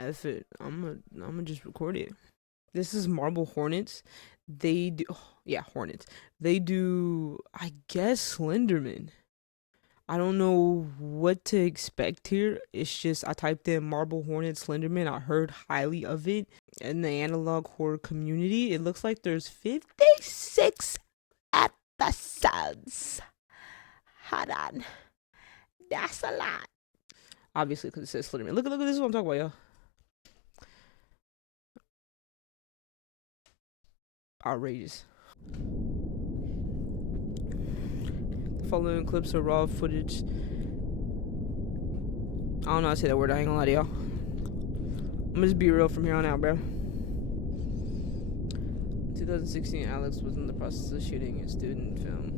F it. I'm gonna just record it. This is Marble Hornets. They do, yeah, Hornets. They do, I guess, Slenderman. I don't know what to expect here. It's just I typed in Marble Hornets Slenderman. I heard highly of it in the analog horror community. It looks like there's 56 episodes. Hold on, that's a lot. Obviously, because it says Slenderman. Look, this is what I'm talking about, y'all. Outrageous. The following clips are raw footage. I don't know how to say that word. I ain't gonna lie to y'all. I'm gonna just be real from here on out, bro. 2016, Alex was in the process of shooting a student film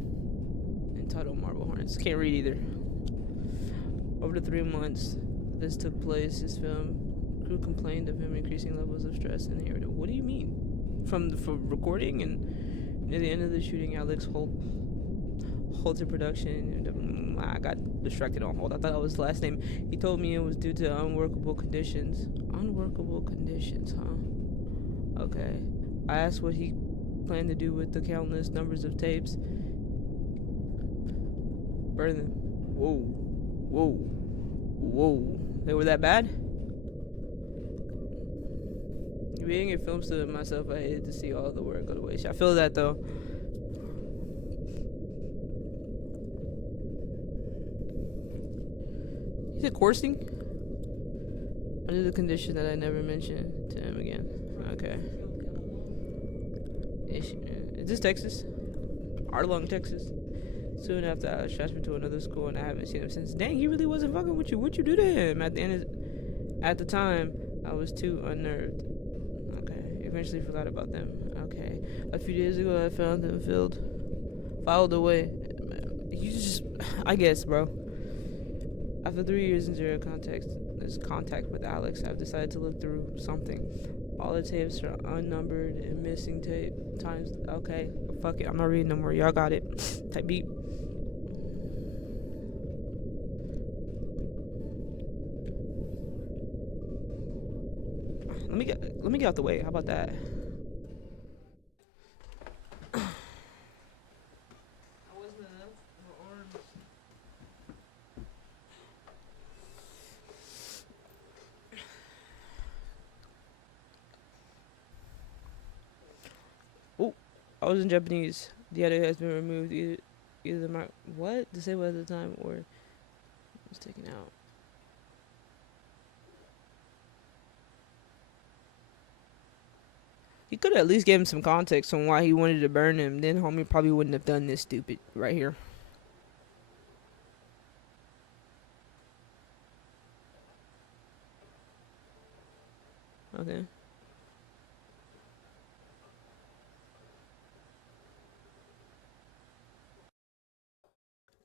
entitled Marble Hornets. Can't read either. Over the 3 months this took place, his film crew complained of him increasing levels of stress and irritability. What do you mean? From recording and near the end of the shooting, Alex halted production. I got distracted on hold. I thought that was his last name. He told me it was due to unworkable conditions. Unworkable conditions, huh? Okay. I asked what he planned to do with the countless numbers of tapes. Burn them. Whoa. They were that bad? Being a film student myself, I hated to see all the work go to waste. I feel that though. Is it coursing? Under the condition that I never mention to him again. Okay. Is this Texas? Arlong, Texas. Soon after, I was transferred to another school, and I haven't seen him since. Dang, he really wasn't fucking with you. What'd you do to him? At the time, I was too unnerved. Okay. Eventually forgot about them. Okay. A few days ago, I found them filed away. You just, I guess, bro. After 3 years in zero contact with Alex, I've decided to look through something. All the tapes are unnumbered and missing tape times. Okay, fuck it. I'm not reading no more. Y'all got it. Type beep. Let me get out the way. How about that? Oh, I was in Japanese. The edit has been removed. Either the mark disabled at the time or was taken out. He could have at least gave him some context on why he wanted to burn him. Then homie probably wouldn't have done this stupid right here. Okay.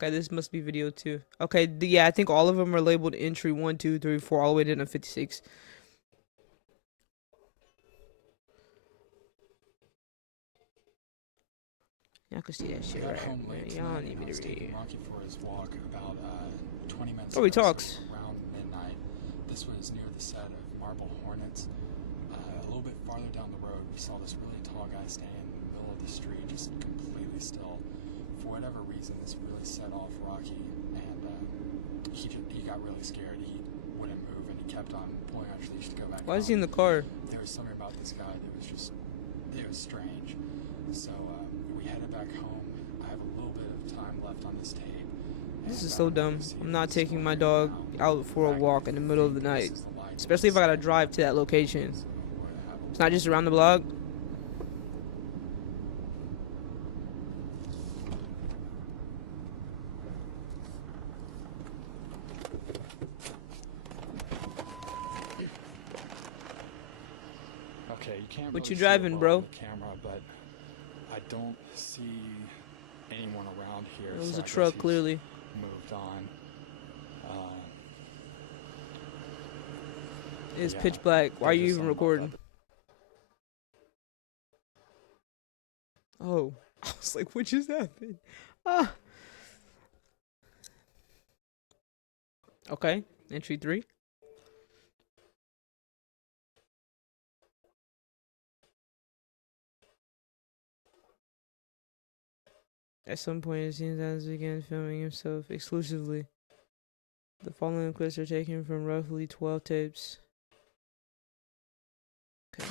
Okay, this must be video 2. Okay, yeah, I think all of them are labeled entry 1, 2, 3, 4, all the way down to 56. Y'all can see that shit, right? Y'all don't need me to read. For his walk about 20 minutes he talks. Around midnight. This was near the set of Marble Hornets. A little bit farther down the road, we saw this really tall guy standing in the middle of the street, just completely still. For whatever reason, this really set off Rocky, and he got really scared. He wouldn't move, and he kept on pulling on his leash to go back. Why is he in the car? There was something about this guy that was just, it was strange. So we headed back home. I have a little bit of time left on this tape. This is so dumb. I'm not taking my dog out for a walk in the middle of the night, especially if I gotta drive to that location. It's not just around the block. Okay, you can't. What really you driving, bro? Camera, but I don't see anyone around here. It was a truck, clearly. Moved on. It's pitch black. Why are you even recording? Oh, I was like, what just happened? Ah. Okay, entry 3. At some point, it seems as he began filming himself exclusively. The following clips are taken from roughly 12 tapes. Okay.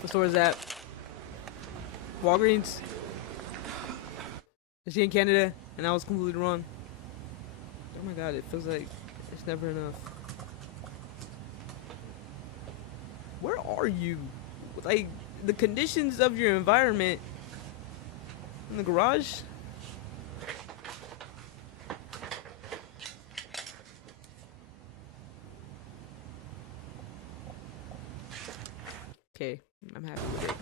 What store is that? Walgreens? Is she in Canada? And I was completely wrong. Oh my god, it feels like it's never enough. Where are you? Like, the conditions of your environment in the garage? Okay, I'm happy with it.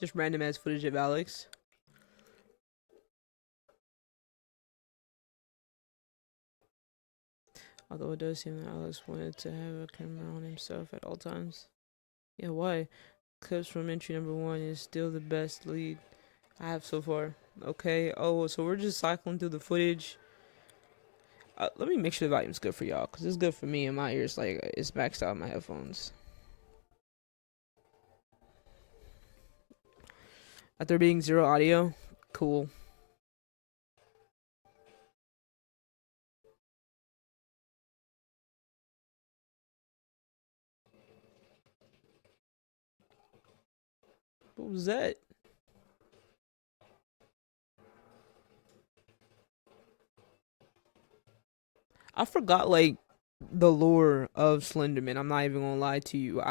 Just random ass footage of Alex. Although it does seem that Alex wanted to have a camera on himself at all times. Yeah, why? Clips from entry number 1 is still the best lead I have so far. Okay, oh, so we're just cycling through the footage. Let me make sure the volume's good for y'all, because it's good for me and my ears. Like, it's maxed out in my headphones. After being zero audio, cool. What was that? I forgot, like, the lore of Slenderman. I'm not even gonna lie to you.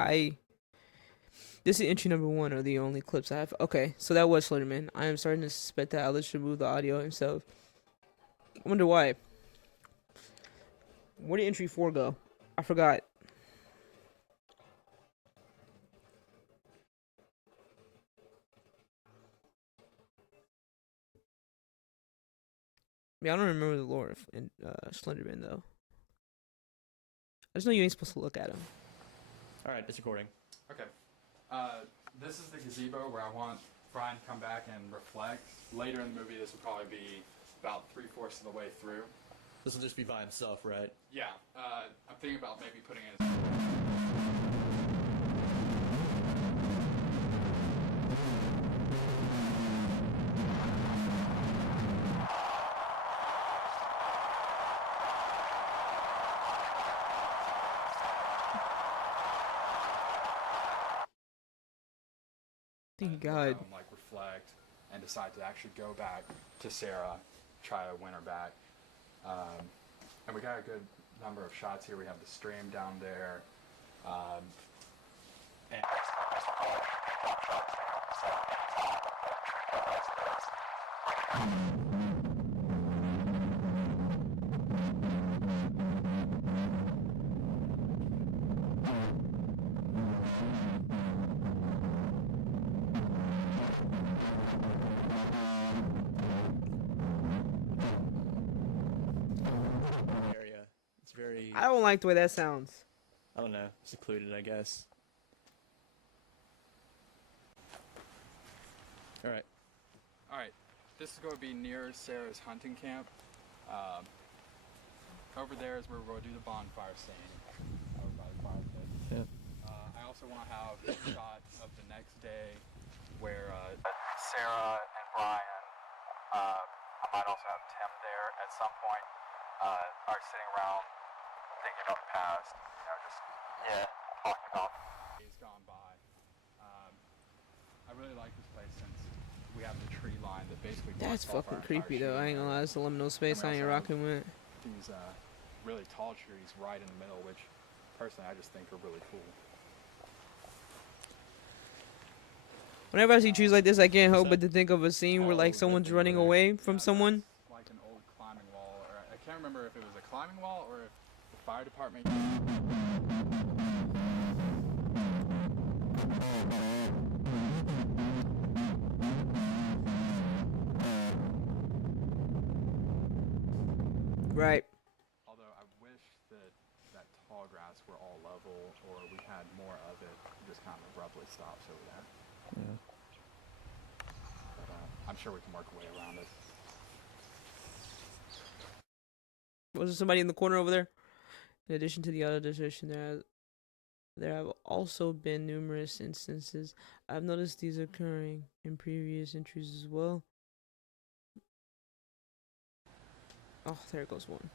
This is entry number 1 or the only clips I have. Okay, so that was Slenderman. I am starting to suspect that Alex removed the audio himself. I wonder why. Where did entry 4 go? I forgot. Yeah, I don't remember the lore of Slenderman though. I just know you ain't supposed to look at him. Alright, it's recording. Okay. This is the gazebo where I want Brian to come back and reflect. Later in the movie, this will probably be about 3/4 of the way through. This will just be by himself, right? Yeah, I'm thinking about maybe putting in Thank God. like reflect and decide to actually go back to Sarah, try to win her back. And we got a good number of shots here. We have the stream down there. And Area. It's very, I don't like the way that sounds. I don't know, secluded, I guess. Alright. Alright, this is going to be near Sarah's hunting camp. Over there is where we're going to do the bonfire scene. Over by the fire pit. Yep. I also want to have a shot of the next day where Sarah and I might also have Tim there at some point. Are sitting around thinking about the past, you know, just talking about days gone by. I really like this place since we have the tree line that basically That's blocks off fucking our creepy entire though. I ain't shooting gonna lie, area. it's a liminal space. And I we ain't also rocking with. have these really tall trees right in the middle, which personally I just think are really cool. Whenever I see trees like this, I can't help What's but to think of a scene where like Oh, someone's that thing running over there. away from someone. That's like an old climbing wall, or I can't remember if it was a climbing wall or if the fire department. Right. Although I wish that tall grass were all level, or we had more of it. It just kind of abruptly stops over there. Yeah. But I'm sure we can work a way around it. Was there somebody in the corner over there? In addition to the auto desertion, there have also been numerous instances. I've noticed these occurring in previous entries as well. Oh, there goes one.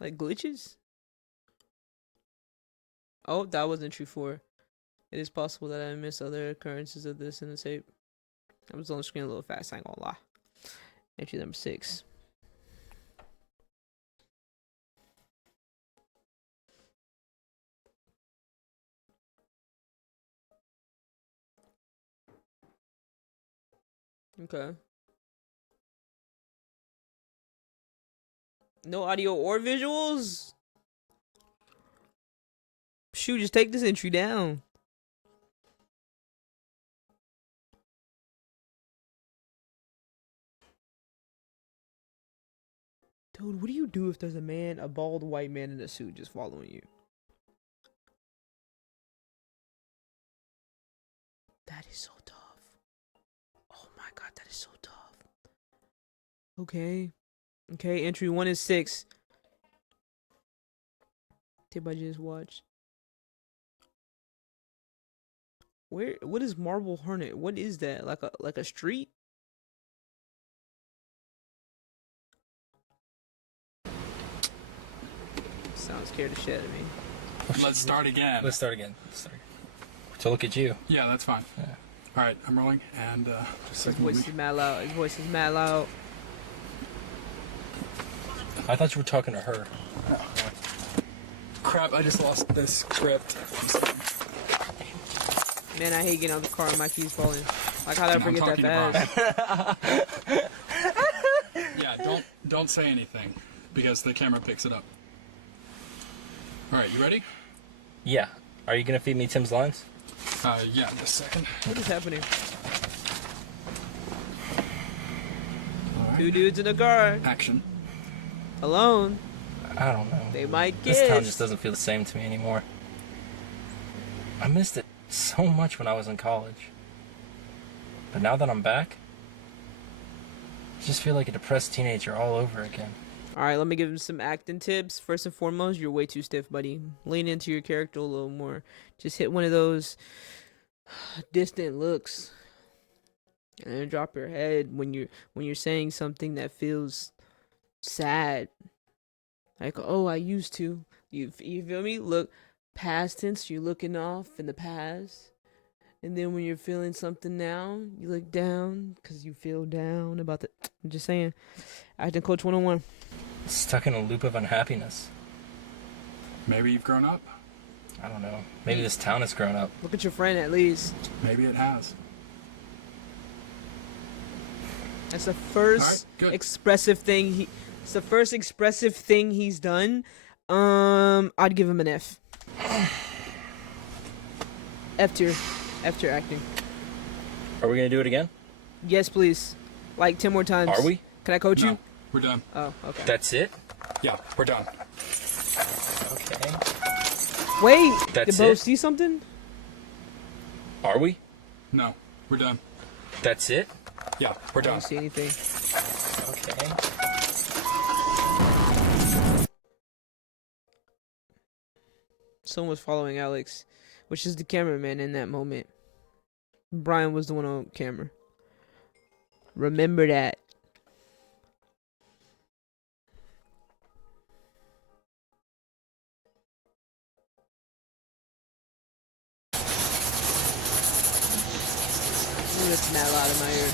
Like glitches? Oh, that was entry 4. It is possible that I missed other occurrences of this in the tape. I was on the screen a little fast, I ain't gonna lie. Entry number 6. Okay. No audio or visuals? Shoot, just take this entry down. Dude, what do you do if there's a bald white man in a suit just following you? That is so tough. Oh my god, that is so tough. Okay. Okay, entry 1 is 6. Tape I just watched. What is Marble Hornet? What is that? Like a street? Sounds scared the shit out of me. Let's start again. Let's start again. So look at you. Yeah, that's fine. Yeah. All right, I'm rolling, and just a His second. voice is mad loud. His voice is mad loud. I thought you were talking to her. Crap! I just lost this script. Man, I hate getting out of the car and my keys falling. Like, how did I I'm forget that talking fast? Yeah, don't say anything because the camera picks it up. All right, you ready? Yeah. Are you gonna feed me Tim's lines? Yeah, just a second. What is happening? All right. 2 dudes in a car, Action. alone. I don't know. They might This town kiss. just doesn't feel the same to me anymore. I missed it so much when I was in college. But now that I'm back, I just feel like a depressed teenager all over again. Alright, let me give him some acting tips. First and foremost, you're way too stiff, buddy. Lean into your character a little more. Just hit one of those distant looks. And then drop your head when you're saying something that feels sad. Like, oh, I used to. You feel me? Look past tense, you're looking off in the past. And then when you're feeling something now, you look down because you feel down about the. I'm just saying. Acting Coach 101. Stuck in a loop of unhappiness. Maybe you've grown up. I don't know. Maybe this town has grown up. Look at your friend at least. Maybe it has. That's the first Alright, good. expressive thing it's the first expressive thing he's done. I'd give him an F. F tier. F tier acting. Are we gonna do it again? Yes, please. Like 10 more times. Are we? Can I coach No, you? we're done. Oh, okay. That's it? Yeah, we're done. Okay. Wait, That's did Bo it? see something? Are we? No, we're done. That's it? Yeah, we're I done. don't see anything. Okay. someone was following Alex, which is the cameraman in that moment. Brian was the one on camera. Remember that. It's not loud in my ear.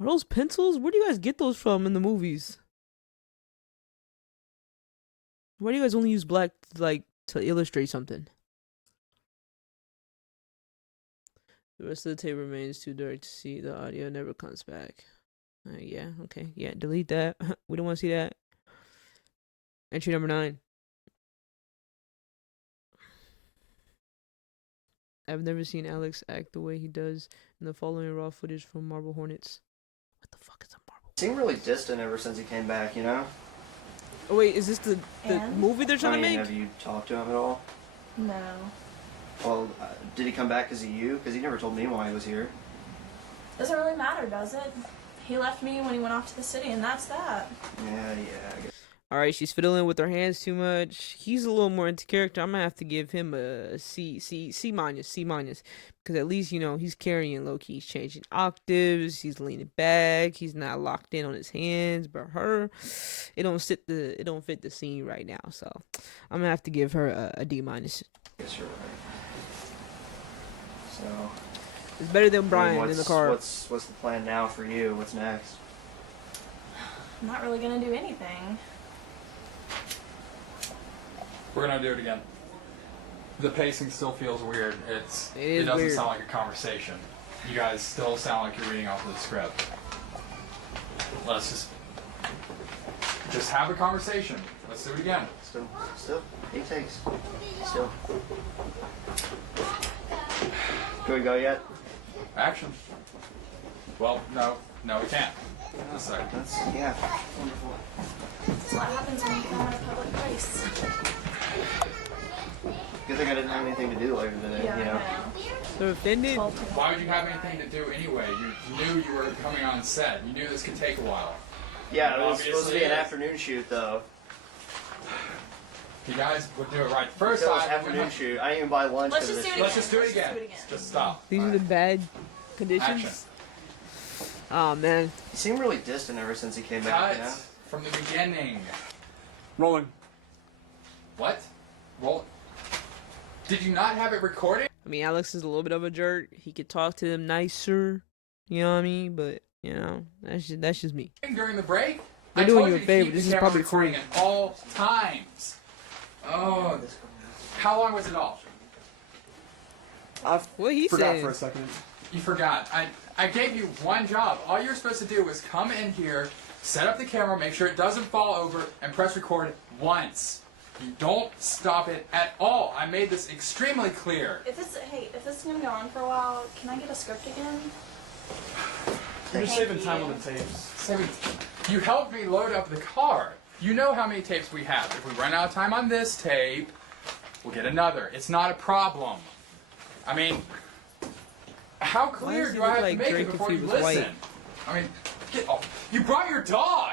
Are those pencils? Where do you guys get those from in the movies? Why do you guys only use black like to illustrate something? The rest of the tape remains too dark to see. The audio never comes back. Yeah, okay. Yeah, delete that. We don't want to see that. Entry number 9. I've never seen Alex act the way he does in the following raw footage from Marble Hornets. What the fuck is a Marble? Seemed really distant ever since he came back, you know? Oh wait, is this the movie they're trying to make? Have you talked to him at all? No. Well, did he come back because of you? Because he never told me why he was here. Doesn't really matter, does it? He left me when he went off to the city, and that's that. Yeah, I guess. Alright, she's fiddling with her hands too much. He's a little more into character. I'm gonna have to give him a C minus. Because at least, you know, he's carrying low-key. He's changing octaves. He's leaning back. He's not locked in on his hands. But her, it don't fit the scene right now. So I'm gonna have to give her a D minus. I guess you're right. So It's better than Brian in the car. What's the plan now for you? What's next? I'm not really gonna do anything. We're gonna do it again. The pacing still feels weird. It doesn't weird. sound like a conversation. You guys still sound like you're reading off of the script. Let's just have a conversation. Let's do it again. Still, 8 takes. Still. Can we go yet? Action. Well, no, we can't. Just a second. Yeah, wonderful. That's what happens when you come out of public place. Good thing I didn't have anything to do later today, Yeah, you know? They're offended. Why would you have anything to do anyway? You knew you were coming on set. You knew this could take a while. Yeah, it was supposed to Obviously be an it is. afternoon shoot, though. You guys would do it right the first It was time. afternoon shoot. I didn't even buy lunch Let's for just this do it shoot. Let's just do it Let's again. just do it again. Just stop. These All are the right. bad conditions. Action. Oh man. He seemed really distant ever since he came back, Cut you know? from the beginning. Rolling. What? Roll. Did you not have it recorded? I mean, Alex is a little bit of a jerk. He could talk to them nicer. You know what I mean? But you know, that's just me. During the break? They're I doing told you a to favor. keep This the is camera probably recording free. at all times. Oh, how long was it all? What he Forgot said. for a second. You forgot. I gave you one job. All you're supposed to do was come in here, set up the camera, make sure it doesn't fall over, and press record once. You don't stop it at all. I made this extremely clear. If this is gonna go on for a while, can I get a script again? You're Thank saving you. time on the tapes. You helped me load up the car. You know how many tapes we have. If we run out of time on this tape, we'll get another. It's not a problem. I mean, how clear does he do I look have like to make Drake it if before he you was listen? white? I mean, get off. You brought your dog.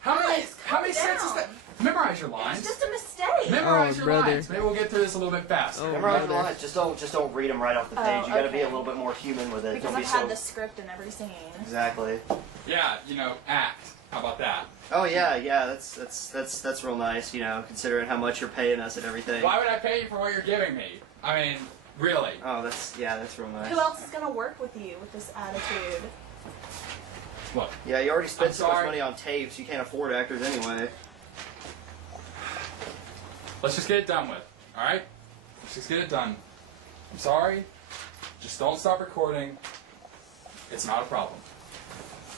How many Guys, sets is calm that? Memorize your It's lines. just a mistake. Memorize Oh, your brother. lines. Maybe we'll get through this a little bit faster. Oh. Memorize the brother. lines. Just don't read them right off the page. Oh, You gotta be a okay. little bit more human with it. Because Don't be I've had so... the script in every scene. Exactly. Yeah, you know, act. How about that? Oh yeah, that's real nice, you know, considering how much you're paying us and everything. Why would I pay you for what you're giving me? I mean, really. Oh, that's real nice. Who else is gonna work with you with this attitude? Look, Yeah, you already spent I'm so much sorry. money on tapes, you can't afford actors anyway. let's just get it done with. All right? Let's just get it done. I'm sorry. Just don't stop recording. It's not a problem.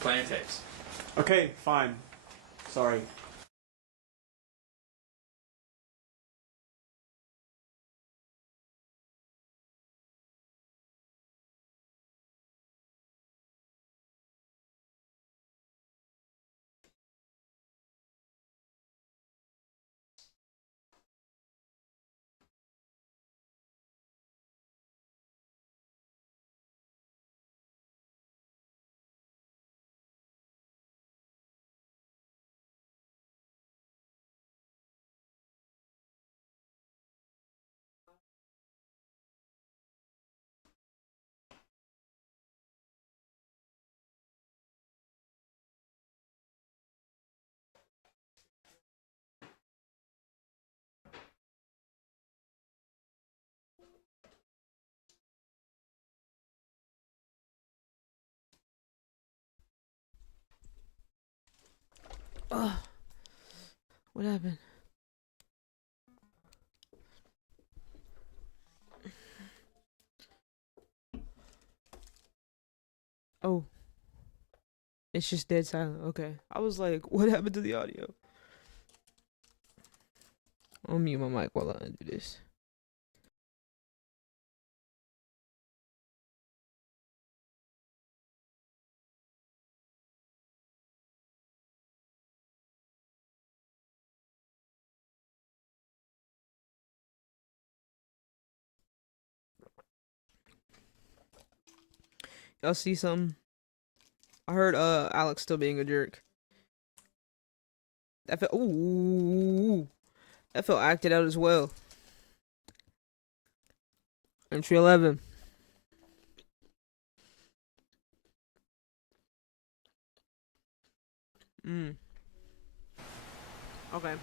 Plenty of tapes. Okay, fine. Sorry. What happened? Oh, it's just dead silent. Okay. I was like, what happened to the audio? I'll mute my mic while I do this. Y'all see something? I heard Alex still being a jerk. That felt that felt acted out as well. Entry 11. Okay.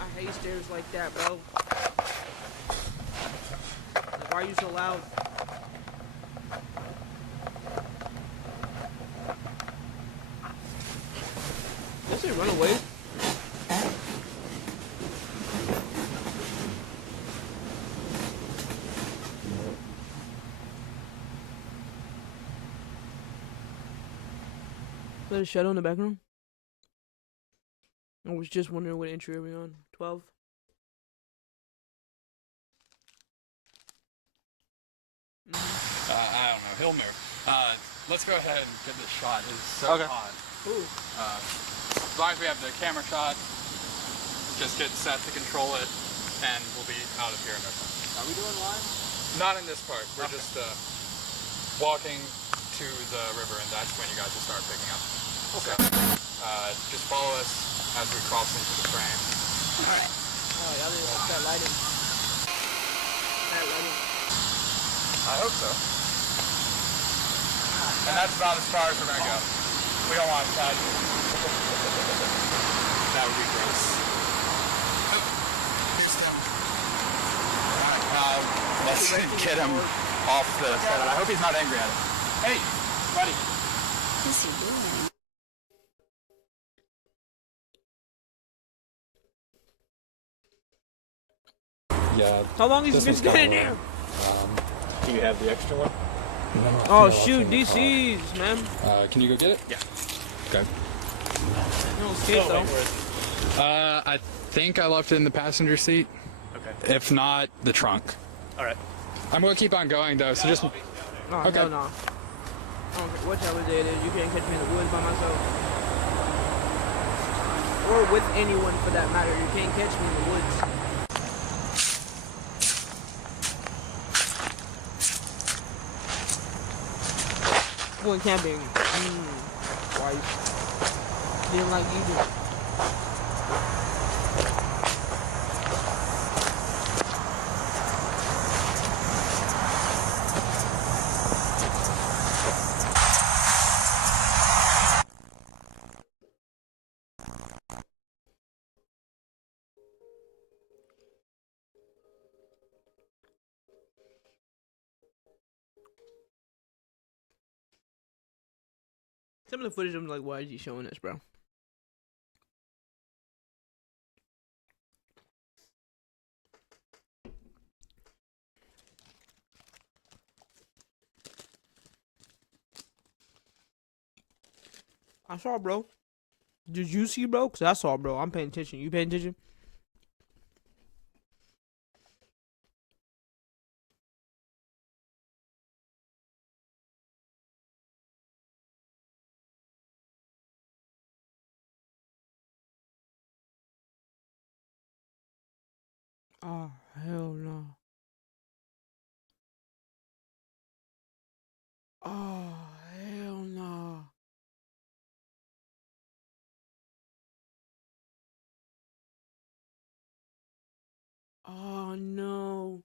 I hate stairs like that, bro. Like, why are you so loud? Does it run away? Is that a shadow in the background? I was just wondering what entry are we on? 12? I don't know. He'll move. Let's go ahead and get this shot. It's so hot. Ooh. As long as we have the camera shot, just get set to control it, and we'll be out of here in no time. Are we doing live? Not in this part. We're just walking to the river, and that's when you guys will start picking up. Okay. So, just follow us as we cross into the frame. Alright. Oh, y'all need to up that lighting. That lighting. I hope so. And that's about as far as we're gonna go. We don't want that. That would be gross. Oh, here's him. Alright, let's get him off the setup. I hope he's not angry at it. Hey, buddy. What's he doing? Yeah. How long has he been standing there? Do you have the extra one? Oh shoot, DC's, man. Can you go get it? Yeah. Okay. You don't skate though. I think I left it in the passenger seat. Okay. If not, the trunk. All right. I'm gonna keep on going though, so just. Oh, Okay. hell no. I don't care what time of day it is. You can't catch me in the woods by myself. Or with anyone for that matter. You can't catch me in the woods. Going camping. Twice. Didn't like either. Some of the footage, I'm like, why is he showing us, bro? I saw, bro. Did you see, bro? Because I saw, bro. I'm paying attention. You paying attention? Oh, hell no. Oh, hell no. Oh, no.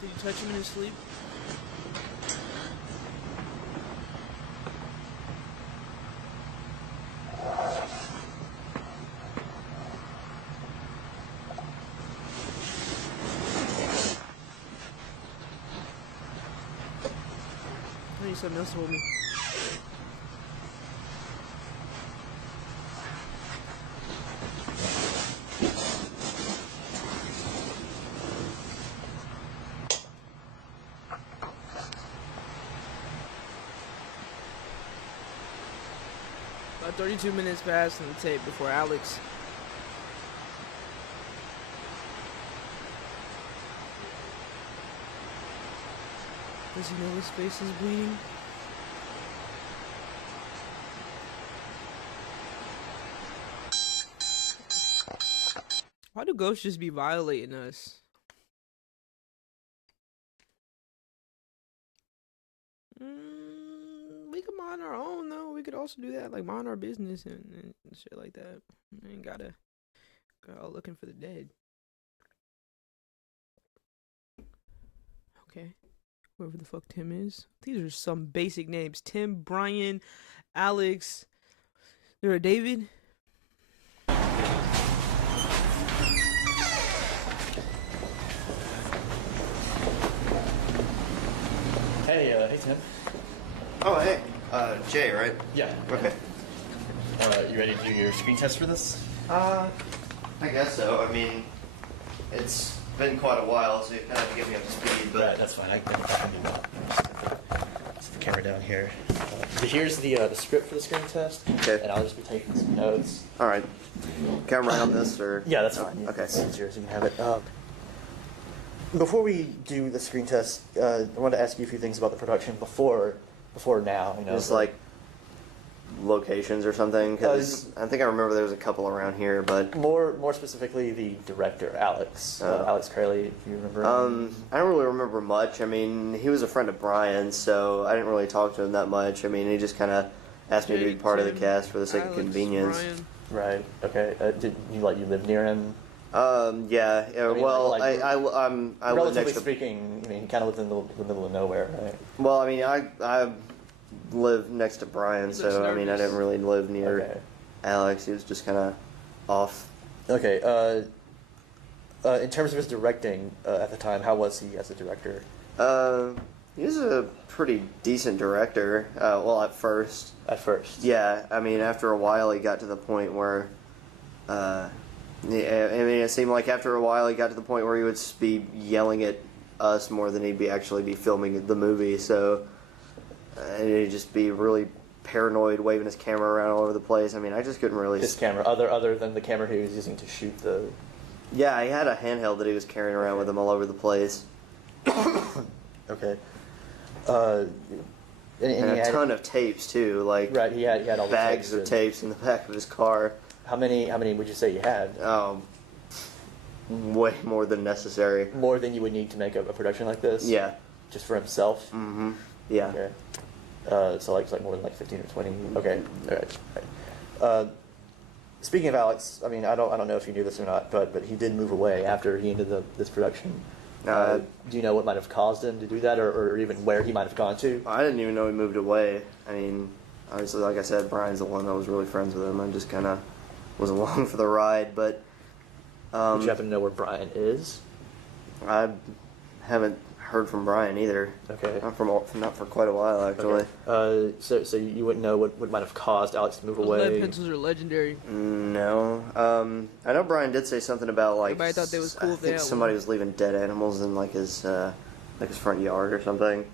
Did you touch him in his sleep? I need something else to hold me. About 32 minutes passed on the tape before Alex. Does he know his face is bleeding? Why do ghosts just be violating us? We could mind our own though. We could also do that, like mind our business and shit like that. We ain't gotta go out looking for the dead. Okay. Whoever the fuck Tim is. These are some basic names. Tim, Brian, Alex. There a David? Hey Tim. Oh, hey. Jay, right? Yeah. Okay. You ready to do your screen test for this? I guess so. I mean, it's been quite a while, so you kind of have to get me up to speed, but... Right, that's fine. I can do that. Set the camera down here. Here's the script for the screen test. Okay. And I'll just be taking some notes. All right. Can I write on this, or...? Yeah, that's fine. Okay. It's yours. You can have it. Before we do the screen test, I wanted to ask you a few things about the production before now. You know, Just like locations or something, because I think I remember there was a couple around here, but more specifically the director, Alex. Alex Crayley, if you remember. I don't really remember much. I mean, he was a friend of Brian's, so I didn't really talk to him that much. I mean, he just kind of asked me to be part of the cast for the sake of convenience. Brian. Right. Okay. Did you live near him? Yeah. I mean, well, like, I live relatively next to. speaking, I mean, he kind of lives in the middle of nowhere, right? Well, I mean, I live next to Brian, so I mean, I didn't really live near Alex. He was just kind of off. Okay. In terms of his directing at the time, how was he as a director? He was a pretty decent director. Well, at first. At first. Yeah, I mean, after a while, he got to the point where. Yeah, I mean, it seemed like after a while, he got to the point where he would be yelling at us more than he'd actually be filming the movie. So, and he'd just be really paranoid, waving his camera around all over the place. I mean, I just couldn't really. His camera, other than the camera he was using to shoot the. Yeah, he had a handheld that he was carrying around with him all over the place. Okay. And a ton of tapes too, like right. He had all the bags of tapes in the back of his car. How many would you say you had? Way more than necessary. More than you would need to make a production like this? Yeah. Just for himself? Mm-hmm. Yeah. Okay. So like more than like 15 or 20. Okay. All right. Speaking of Alex, I mean, I don't know if you knew this or not, but he did move away after he ended this production. Do you know what might have caused him to do that, or even where he might have gone to? I didn't even know he moved away. I mean, obviously, like I said, Brian's the one that was really friends with him. I just kind of was along for the ride, but Would you happen to know where Brian is? I haven't heard from Brian either. Okay. Not for quite a while, actually. Okay. So you wouldn't know what might have caused Alex to move Those away? lead pencils are legendary. No. I know Brian did say something about like Everybody thought they was cool I if they think had somebody one. was leaving dead animals in like his front yard or something.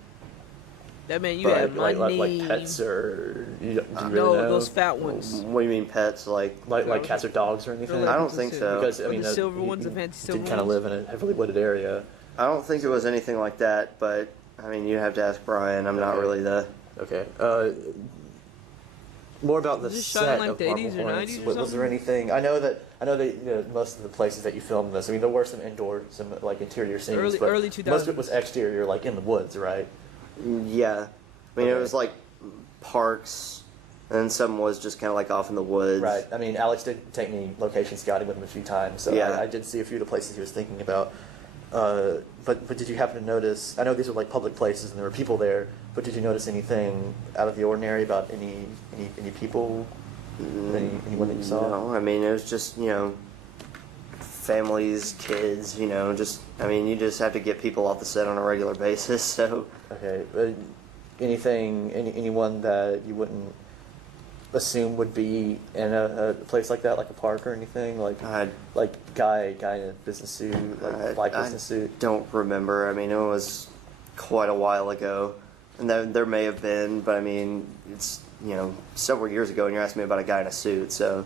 That man, you had money. like pets or do you really No, know? those fat ones. What do you mean pets? like cats or dogs or anything? They're I don't like think pencils, so. Because I Or mean, the silver he ones, the fancy silver did kind of ones. live in a heavily wooded area. I don't think it was anything like that, but I mean, you have to ask Brian. I'm not Okay. really the. Okay. More about the Was this shot in, set like, of the Marble 80s or Hornets. 90s or Was there something? anything? I know that most of the places that you filmed this. I mean, there were some indoor, some like interior scenes, but Early most of it 2000s. was exterior, like in the woods, right? Yeah, I mean, it Okay. was like parks, and then some was just kind of like off in the woods. Right. I mean, Alex did take me location scouting with him a few times, so Yeah. I did see a few of the places he was thinking about. But did you happen to notice? I know these are like public places and there were people there, but did you notice anything out of the ordinary about any people, anyone that you saw? No, I mean, it was just families, kids. Just I mean, you just have to get people off the set on a regular basis. So Okay. Anyone that you wouldn't assume would be in a place like that, like a park or anything, like guy in a business suit, like black business suit. don't remember. I mean, it was quite a while ago, and there may have been, but I mean, it's several years ago, and you're asking me about a guy in a suit, so.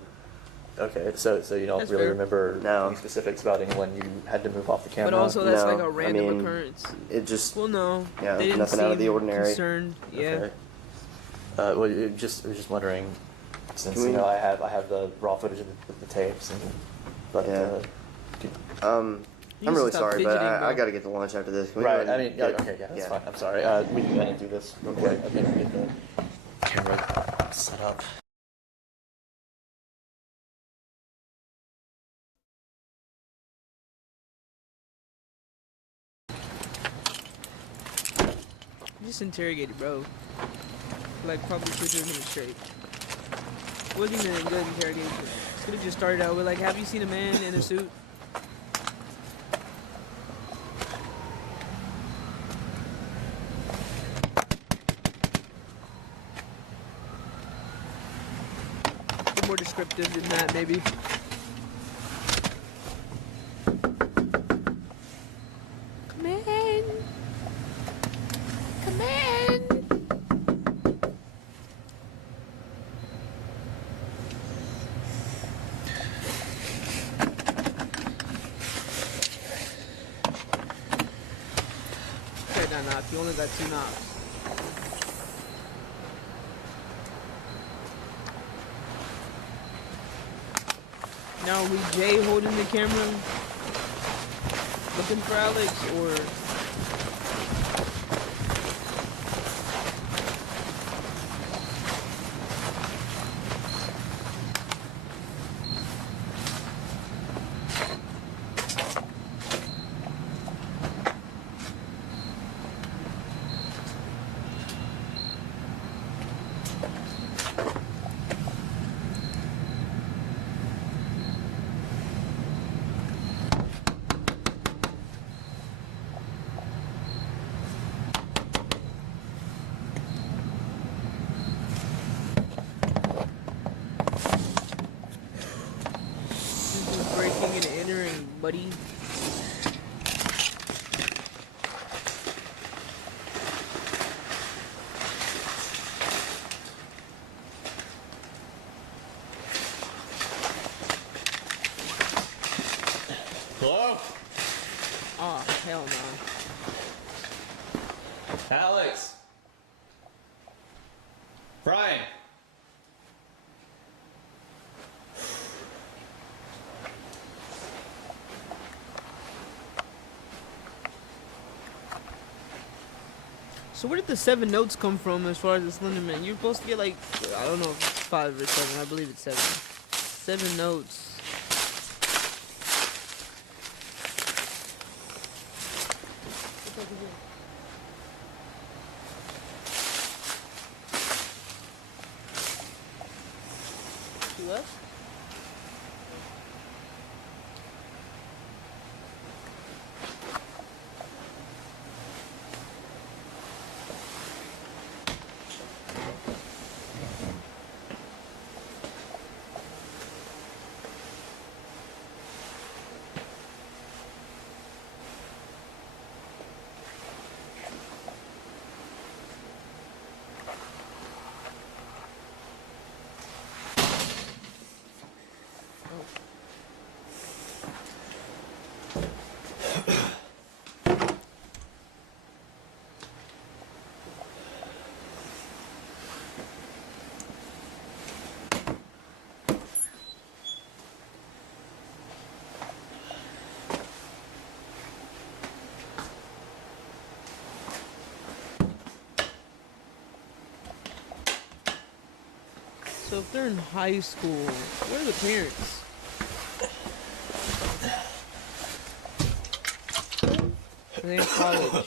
Okay, so you don't That's really fair. remember No. any specifics about anyone you had to move off the camera. But also, that's No, like a I random mean, occurrence. It just Well, no. Yeah, they didn't nothing out of the seem ordinary. Concerned. Yeah. Okay. Well, I was just wondering, since Can we- I have the raw footage of the tapes, but Yeah. I'm You need really to stop sorry, but fidgeting, bro. I got to get to lunch after this. Can we go right. ahead I and mean, get- okay, yeah, that's fine. I'm sorry. We can go ahead and do this real quick. Okay, get the camera set up. Just interrogated, bro. Like probably 2 minutes straight. Wasn't even a good interrogation. Could have just started out with like, "Have you seen a man in a suit?" More descriptive than that, maybe. Come in. Come in. Okay, that knock. You only got 2 knocks. Now, are we Jay holding the camera, looking for Alex, or? This is breaking and entering, buddy. Hello? Oh, hell no. Alex? Brian? So where did the 7 notes come from as far as the Slender Man? You're supposed to get like, I don't know if it's 5 or 7, I believe it's 7. 7 notes. left? So if they're in high school, where are the parents? Are they in college?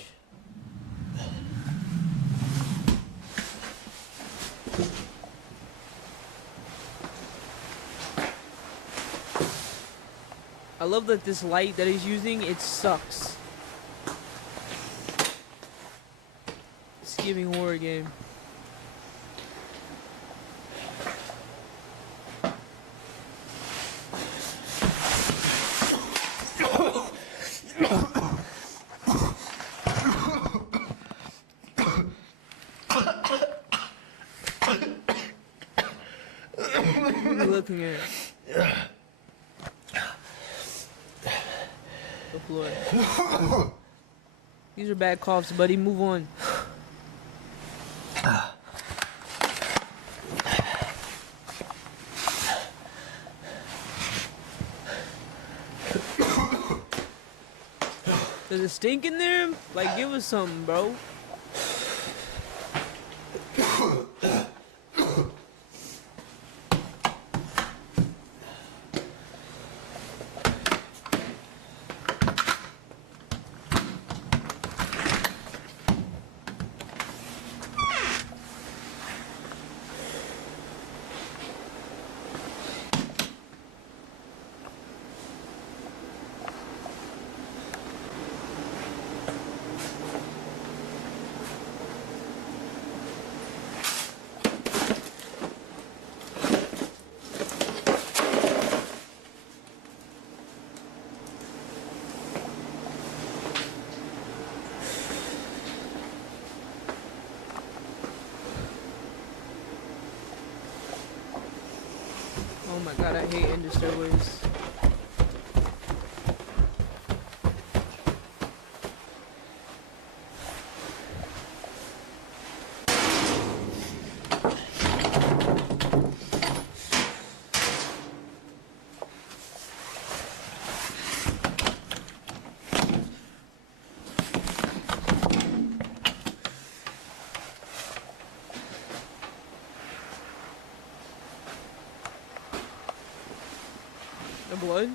I love that this light that he's using, it sucks. It's giving horror game. What are you looking at? The floor. These are bad coughs, buddy. Move on. Does it stink in there? Like, give us something, bro. Oh my god, I hate ender stairways. The blood?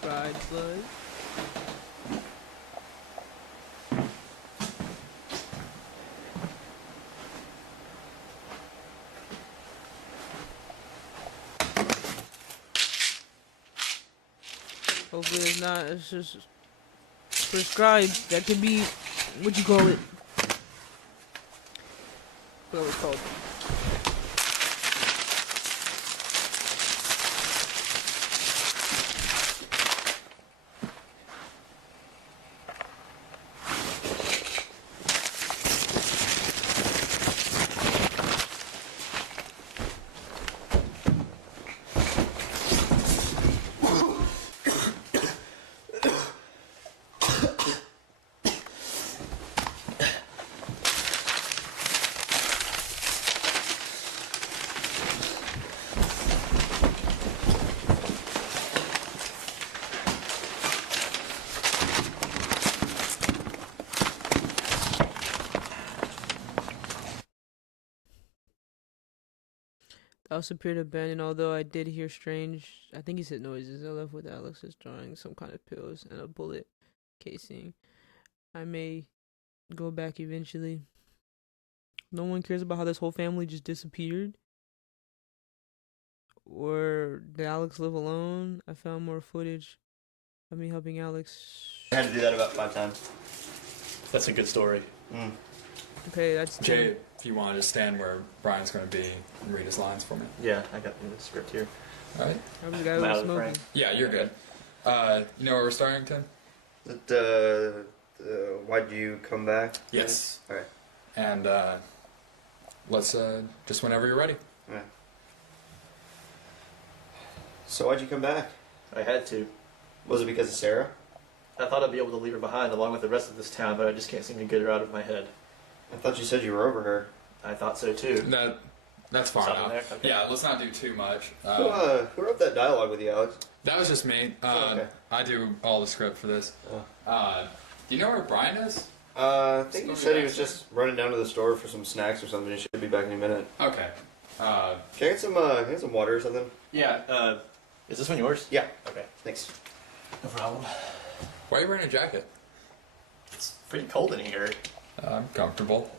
Fried blood. Hopefully it's not, it's just prescribed. That could be, what you call it? What it's called. The house appeared abandoned, although I did hear strange, I think he said noises. I left with Alex's drawing, some kind of pills, and a bullet casing. I may go back eventually. No one cares about how this whole family just disappeared. Or did Alex live alone? I found more footage of me helping Alex. I had to do that about 5 times. That's a good story. Okay, that's Jay, if you want to just stand where Brian's going to be and read his lines for me. Yeah, I got the script here. All right. I was the guy I'm who out was of the smoking. frame. Yeah, you're good. You know where we're starting, Tim? Why'd you come back? Yes. Alright. And let's just whenever you're ready. Alright. So why'd you come back? I had to. Was it because of Sarah? I thought I'd be able to leave her behind along with the rest of this town, but I just can't seem to get her out of my head. I thought you said you were over her. I thought so too. That's far Something enough. there? Okay. Yeah, let's not do too much. Who wrote that dialogue with you, Alex? That was just me. Okay. I do all the script for this. Do you know where Brian is? I think he said he was just running down to the store for some snacks or something. He should be back in a minute. Okay. Can I get some water or something? Yeah, is this one yours? Yeah. Okay. Thanks. No problem. Why are you wearing a jacket? It's pretty cold in here. I'm comfortable.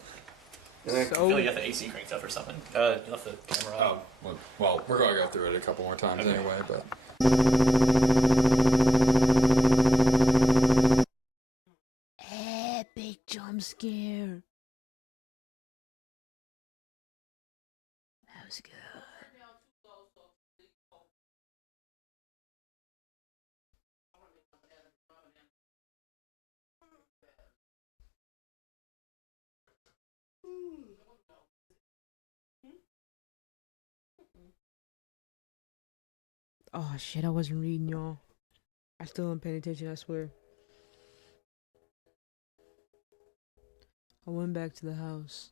I feel like you got the AC cranked up or something. You left the camera on. Oh, well, we're going to go through it a couple more times anyway, but... Epic jump scare. That was good. Oh shit, I wasn't reading, y'all. I still am paying attention, I swear. I went back to the house.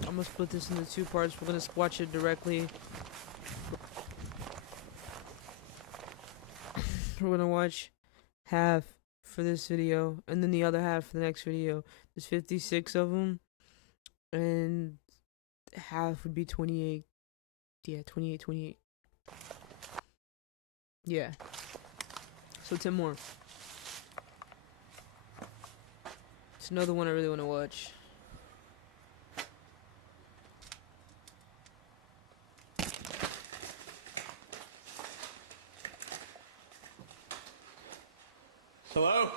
I'm gonna split this into 2 parts. We're gonna watch it directly. We're gonna watch half for this video, and then the other half for the next video. There's 56 of them, and half would be 28. Yeah, 28. Yeah. So 10 more. It's another one I really want to watch. Hello?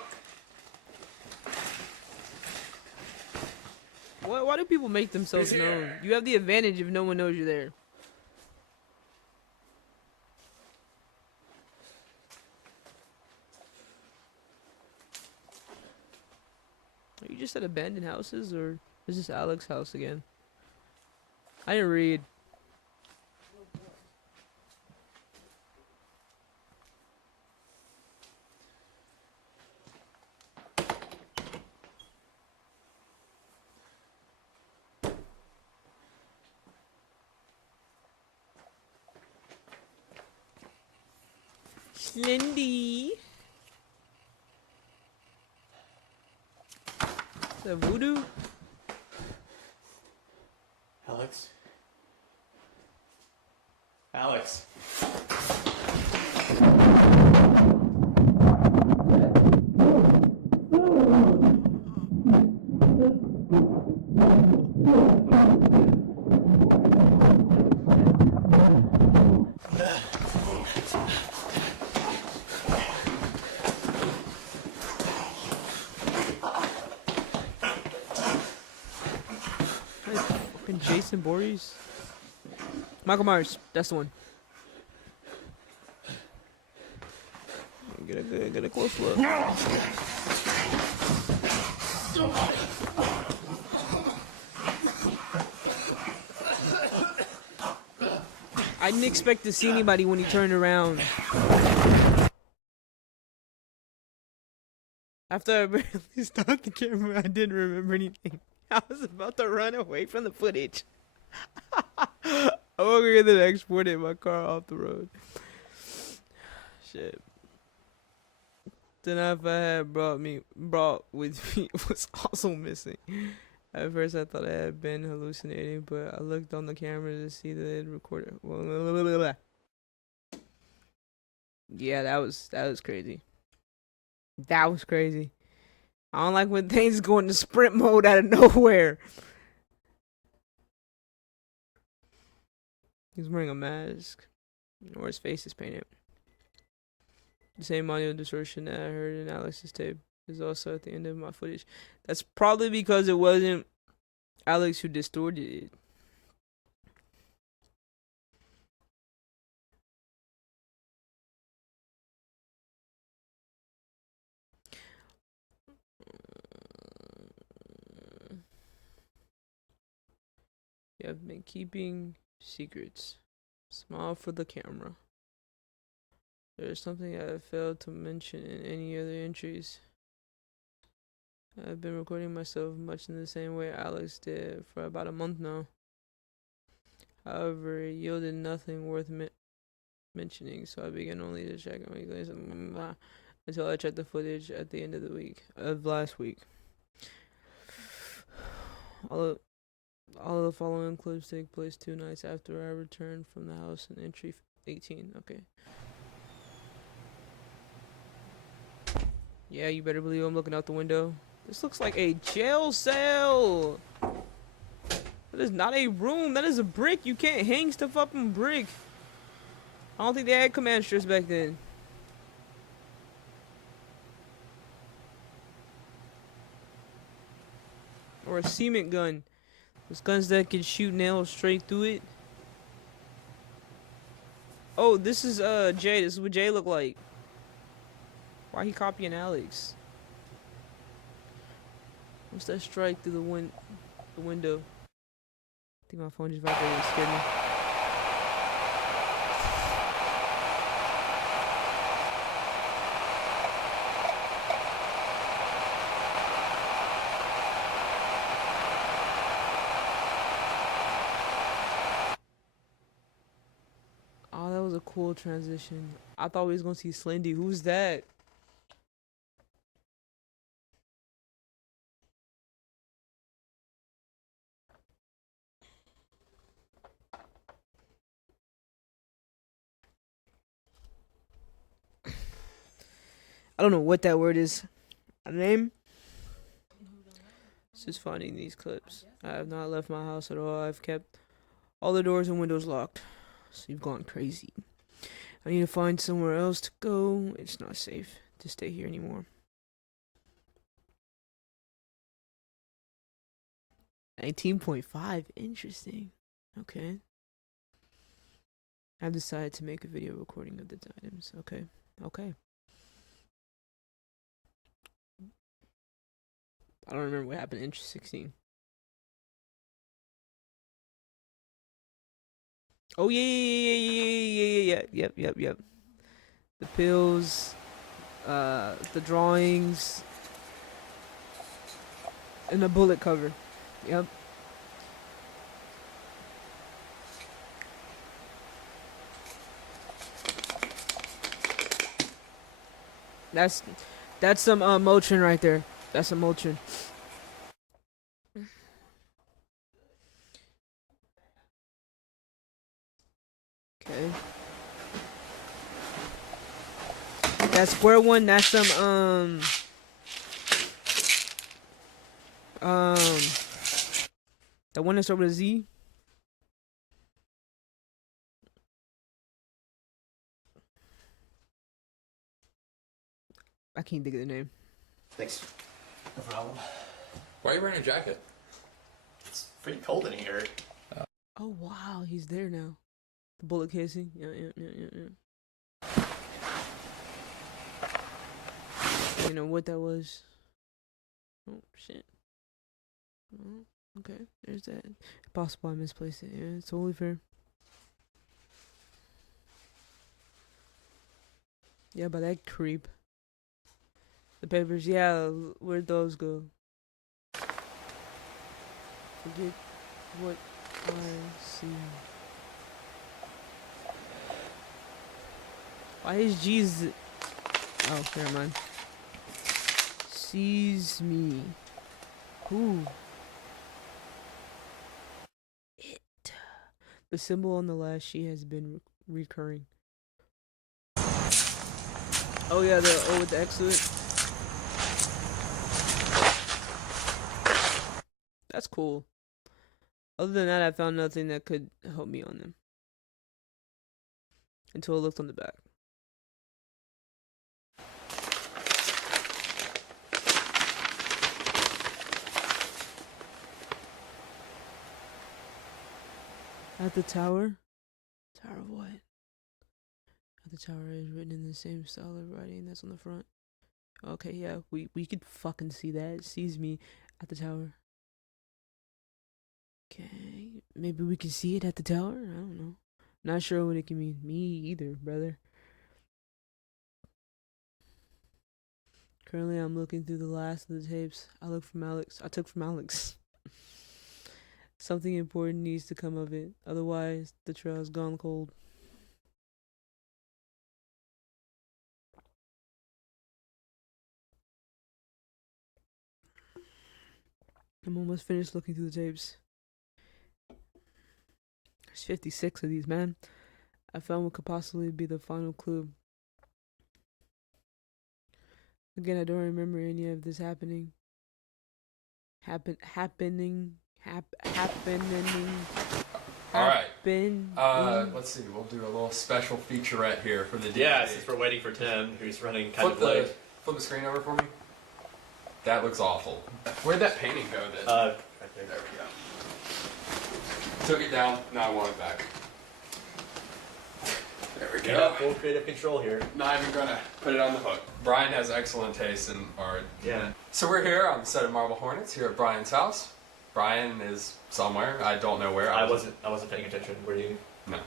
Why do people make themselves Who's known? here? You have the advantage if no one knows you're there. Are you just at abandoned houses, or is this Alex's house again? I didn't read. Slendy. Is that voodoo? Alex? Alex? Fucking Jason Voorhees. Michael Myers. That's the one. Get a close look. I didn't expect to see anybody when he turned around. After I barely stopped the camera, I didn't remember anything. I was about to run away from the footage. I woke up the next morning, my car off the road. Shit. The knife I had brought with me was also missing. At first, I thought I had been hallucinating, but I looked on the camera to see that it recorded. Yeah, that was crazy. That was crazy. I don't like when things go into sprint mode out of nowhere. He's wearing a mask, or his face is painted. The same audio distortion that I heard in Alex's tape is also at the end of my footage. That's probably because it wasn't Alex who distorted it. You have been keeping secrets. Smile for the camera. There's something I have failed to mention in any other entries. I've been recording myself much in the same way Alex did for about a month now. However, it yielded nothing worth mentioning, so I began only to check on weekly until I checked the footage at the end of the week of last week. All of the following clips take place 2 nights after I returned from the house in entry 18. Okay. Yeah, you better believe I'm looking out the window. This looks like a jail cell. That is not a room. That is a brick. You can't hang stuff up in brick. I don't think they had command strips back then. Or a cement gun. Those guns that can shoot nails straight through it. Oh, this is Jay. This is what Jay looked like. Why he copying Alex? What's that strike through the window? I think my phone just vibrated. It scared me. Oh, that was a cool transition. I thought we was gonna see Slender. Who's that? I don't know what that word is. A name? It's just finding these clips. I have not left my house at all. I've kept all the doors and windows locked. So you've gone crazy. I need to find somewhere else to go. It's not safe to stay here anymore. 19.5. Interesting. Okay. I've decided to make a video recording of the items. Okay. Okay. I don't remember what happened in entry 16. Oh yeah. Yep. The pills, the drawings, and the bullet cover. Yep. That's some Motrin right there. That's some Motrin. Okay. That's square one. That's some the one that's over the Z. I can't think of the name. Thanks. No problem. Why are you wearing a jacket? It's pretty cold in here. Oh wow, he's there now. The bullet casing. Yeah. I didn't know what that was. Oh shit. Oh, okay, there's that. Possible I misplaced it. Yeah, it's totally fair. Yeah, but that creep. The papers, yeah, where'd those go? Forget what I see. Why is Jesus? Oh, never mind. Sees me. Who? It. The symbol on the last sheet has been recurring. Oh yeah, the O with the excellent. That's cool. Other than that, I found nothing that could help me on them. Until I looked on the back. At the tower? Tower of what? At the tower is written in the same style of writing that's on the front. Okay, yeah, we could fucking see that. It sees me at the tower. Okay, maybe we can see it at the tower? I don't know. Not sure what it can mean. Me either, brother. Currently, I'm looking through the last of the tapes. I took from Alex. Something important needs to come of it. Otherwise, the trail's gone cold. I'm almost finished looking through the tapes. There's 56 of these, man. I found what could possibly be the final clue. Again, I don't remember any of this happening. Happening. All right. Let's see. We'll do a little special featurette here for the DVD. Yeah, since we're waiting for Tim, who's running kind of late. Flip the screen over for me. That looks awful. Where'd that painting go then? Right there. There we go. Took it down. Now I want it back. There we go. Yeah, full creative control here. Not even gonna put it on the hook. Brian has excellent taste in art. Yeah. So we're here on the set of Marble Hornets here at Brian's house. Brian is somewhere. I don't know where. I wasn't paying attention. Were you? No.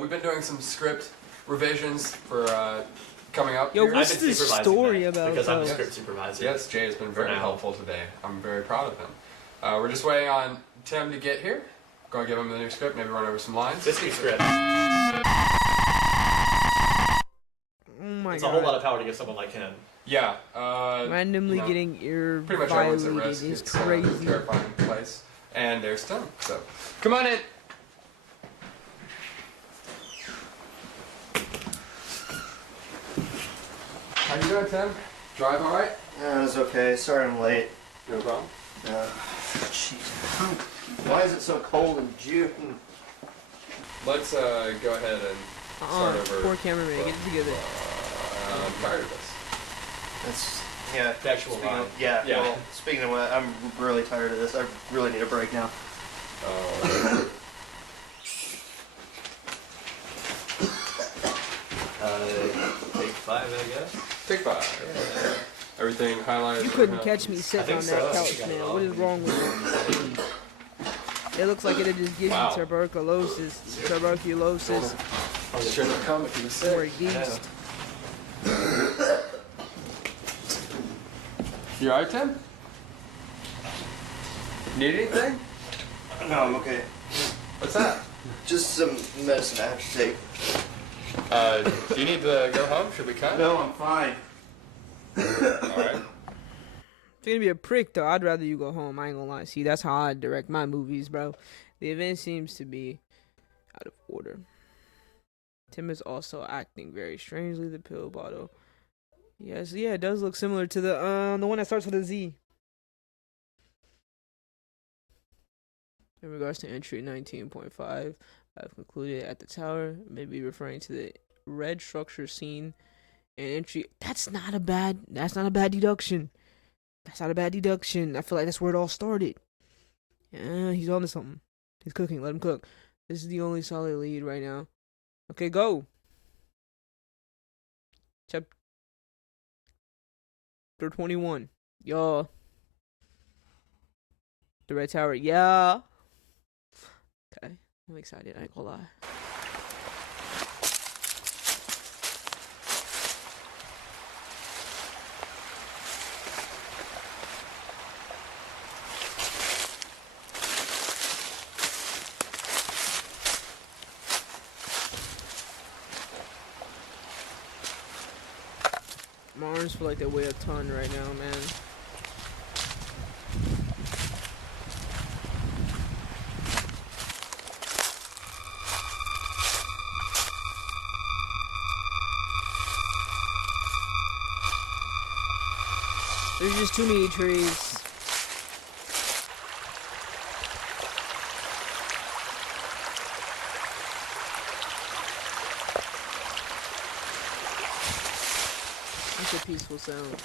We've been doing some script revisions for coming up. Yo, here. what's I've been this supervising story that about? Because I'm the though? script supervisor. Yes, Jay has been very now. helpful today. I'm very proud of him. We're just waiting on Tim to get here. Gonna give him the new script, maybe run over some lines. This new script. Oh my It's god. a whole lot of power to give someone like him. Yeah. Randomly you know, getting ear pretty much everyone's at violated risk. is It's crazy. a terrifying place. And there's Tim. So, come on in. How you doing, Tim? Drive all right? Yeah, it was okay. Sorry I'm late. No problem. Jeez. Why is it so cold in June? Let's go ahead and start over. Poor cameraman, get it together. I'm tired of this. That's yeah. The actual speaking line. of, yeah. Yeah. Well, speaking of what, I'm really tired of this. I really need a break now. Take 5, I guess. Take 5. Everything highlighted. You couldn't catch me sitting I on think that so. couch, Got it man. all. What is wrong with you? It looks like it'll just give Wow. you tuberculosis. Tuberculosis Shouldn't have come if you were or a sick. beast. You alright, Tim? Need anything? No, I'm okay. What's that? Just some medicine I have to take. Do you need to go home? Should we cut? No, I'm fine. Alright. If you're gonna be a prick, though, I'd rather you go home. I ain't gonna lie. See, that's how I direct my movies, bro. The event seems to be out of order. Tim is also acting very strangely. The pill bottle. Yes, yeah, it does look similar to the one that starts with a Z. In regards to entry 19.5, I've concluded at the tower, maybe referring to the red structure seen in entry. That's not a bad deduction. That's not a bad deduction. I feel like that's where it all started. Yeah, he's on to something. He's cooking. Let him cook. This is the only solid lead right now. Okay, go. Chapter 21. Y'all. The Red Tower. Yeah. Okay. I'm excited. I ain't gonna lie. just feel like they weigh a ton right now, man. There's just too many trees. It's a peaceful sound.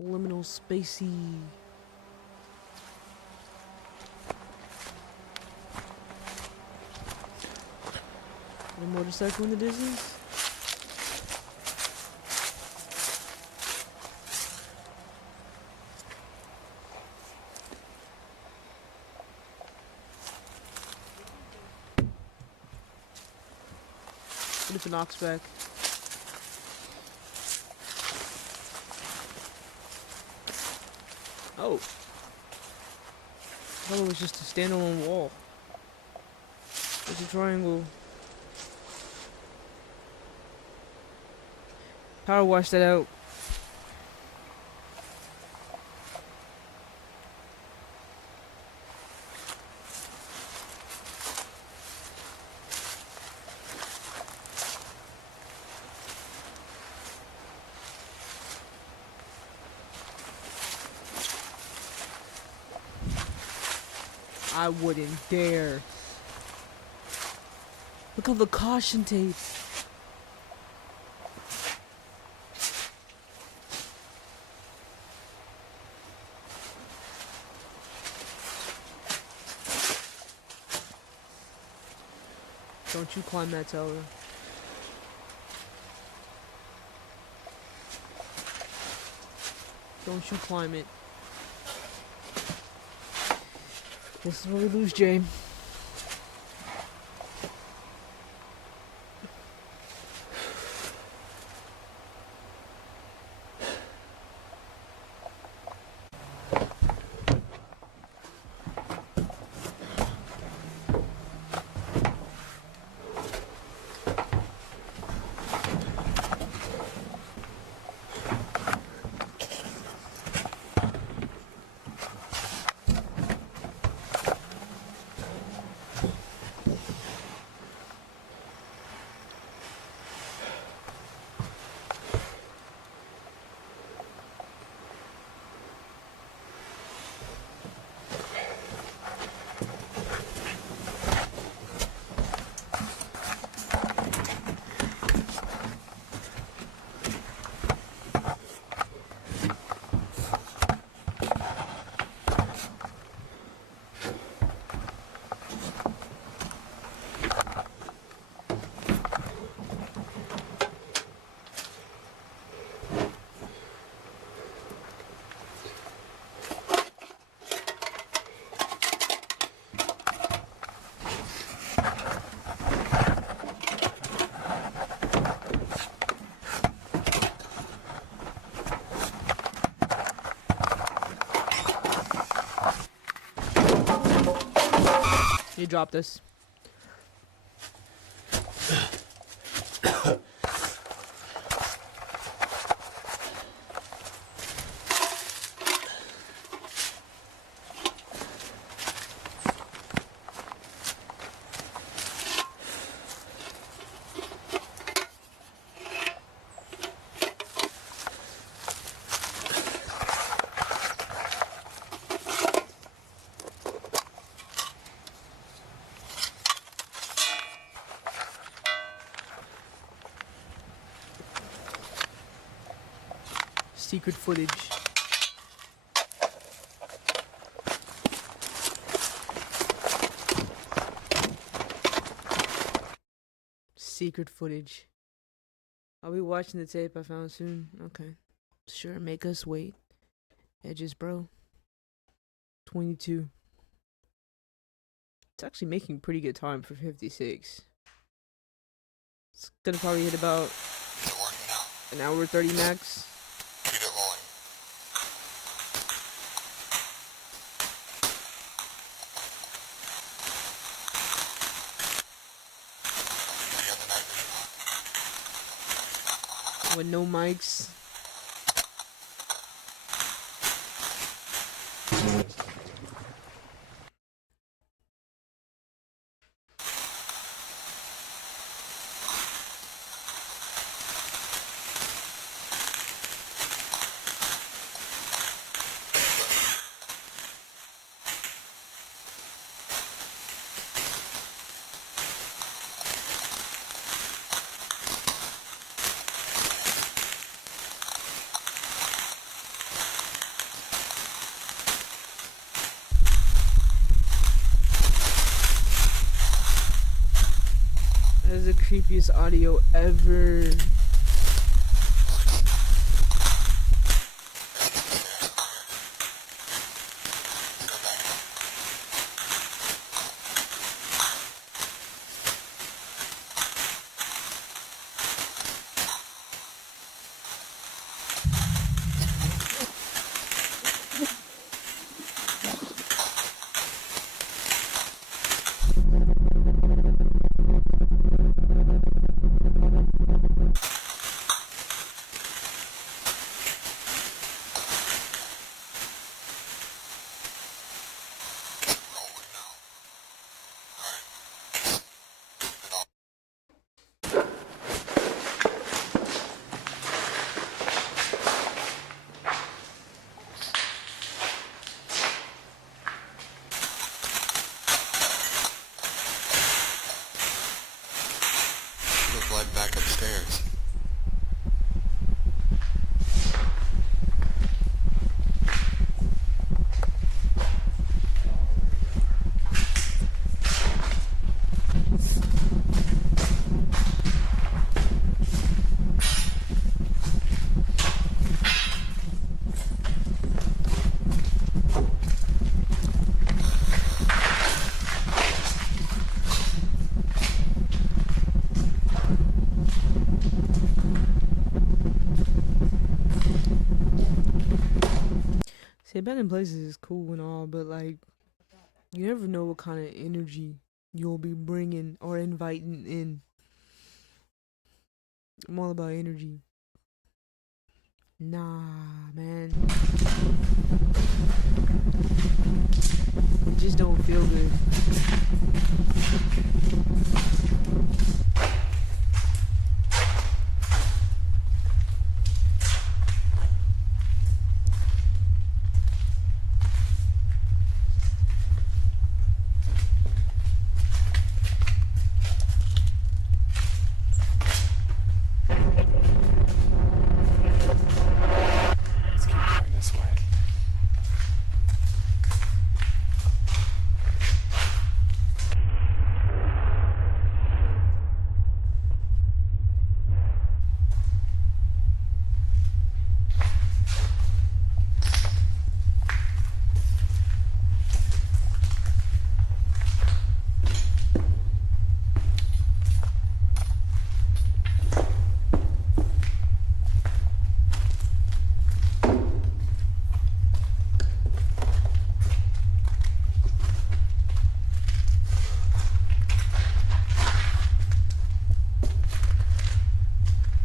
Liminal spacey. The motorcycle in the distance. What if it knocks back? Oh. I thought it was just a standalone wall. It's a triangle. Power wash that out. I wouldn't dare. Look at the caution tape. Don't you climb that tower. Don't you climb it. This is where we lose Jay. You drop this. Secret footage. Secret footage. Are we watching the tape I found soon? Okay. Sure, make us wait. Edges, bro. 22. It's actually making pretty good time for 56. It's gonna probably hit about an hour 30 max. Keep it rolling. Do you have the night vision on? With no mics. That is the creepiest audio ever. Look like back upstairs. See, abandoned places is cool and all, but like, you never know what kind of energy you'll be bringing or inviting in. I'm all about energy. Nah, man. It just don't feel good. Let's keep going this way.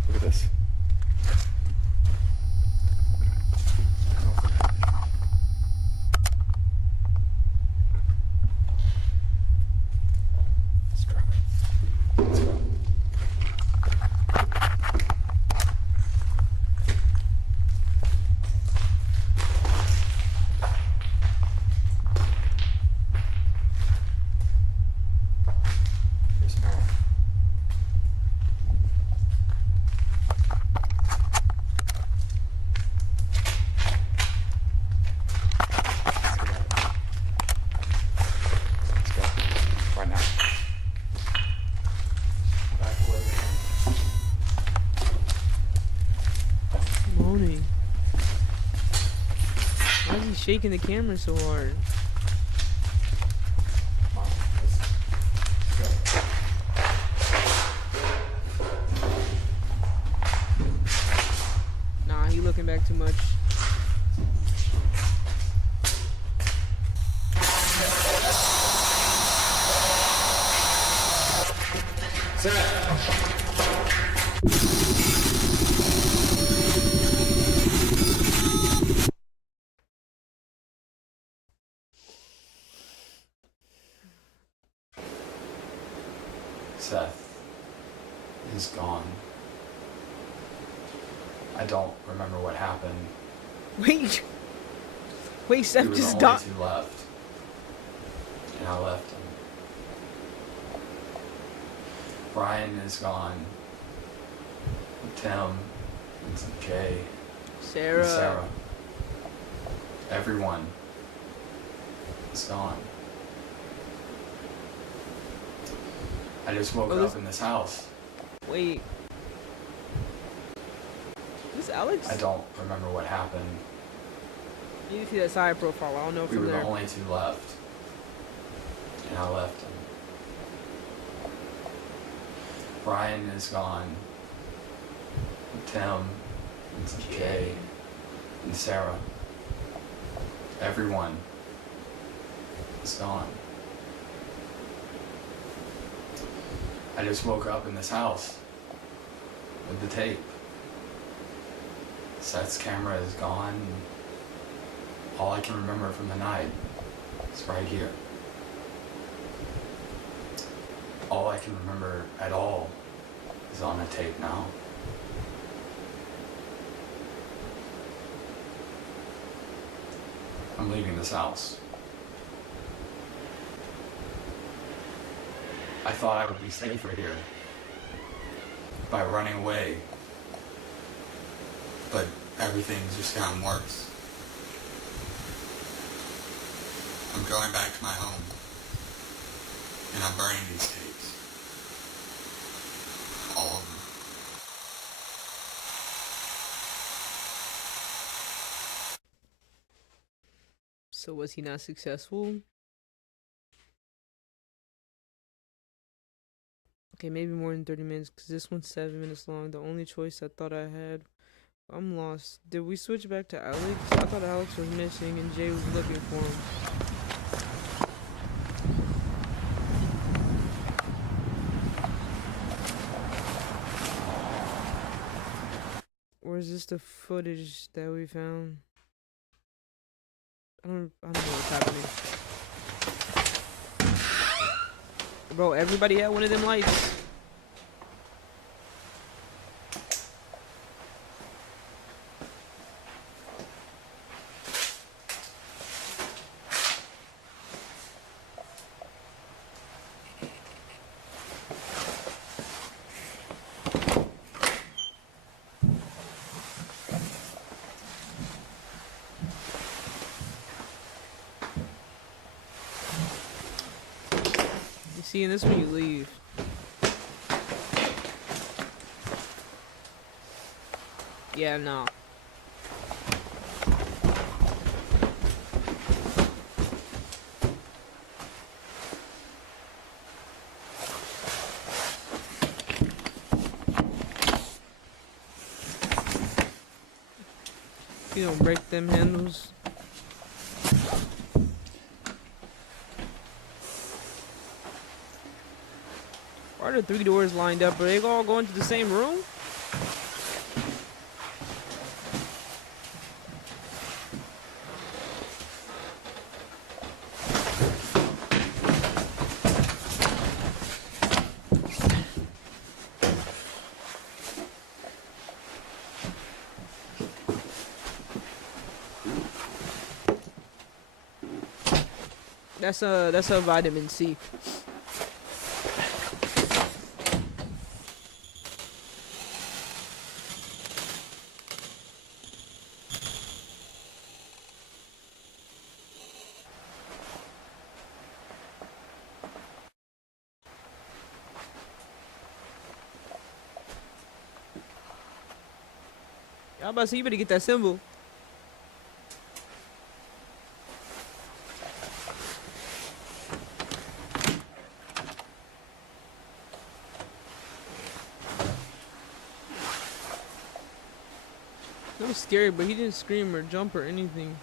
Look at this. Let's try it. Let's go. Here's an arrow. Let's go. Right now. Back away. Moaning. Why is he shaking the camera so hard? Come on. back too much. Seth is gone. I don't remember what happened. Wait, We Seth were just the only died. two left, and I left him. Brian is gone. Tim, and Jay, Sarah. and Sarah. Everyone is gone. I just woke Oh, up in this house. Wait. This Alex? I don't remember what happened. You need to see that side profile. I don't know We from were there. the only two left, and I left him. Brian is gone. Tim, and Jay, and Sarah. Everyone is gone. I just woke up in this house with the tape. Seth's camera is gone. All I can remember from the night is right here. All I can remember at all is on the tape now. I'm leaving this house. I thought I would be safer here by running away, but everything's just gotten worse. I'm going back to my home, and I'm burning these tapes. All of them. So was he not successful? Okay, maybe more than 30 minutes, because this one's 7 minutes long. The only choice I thought I had. I'm lost. Did we switch back to Alex? I thought Alex was missing and Jay was looking for him. Or is this the footage that we found? I don't know what's happening. Bro, everybody had one of them lights. You see, in this one you leave. Yeah, no. You don't break them handles. Why are the 3 doors lined up? Are they all going to the same room? That's a vitamin C. Y'all about to say you better get that symbol. scary, but he didn't scream or jump or anything.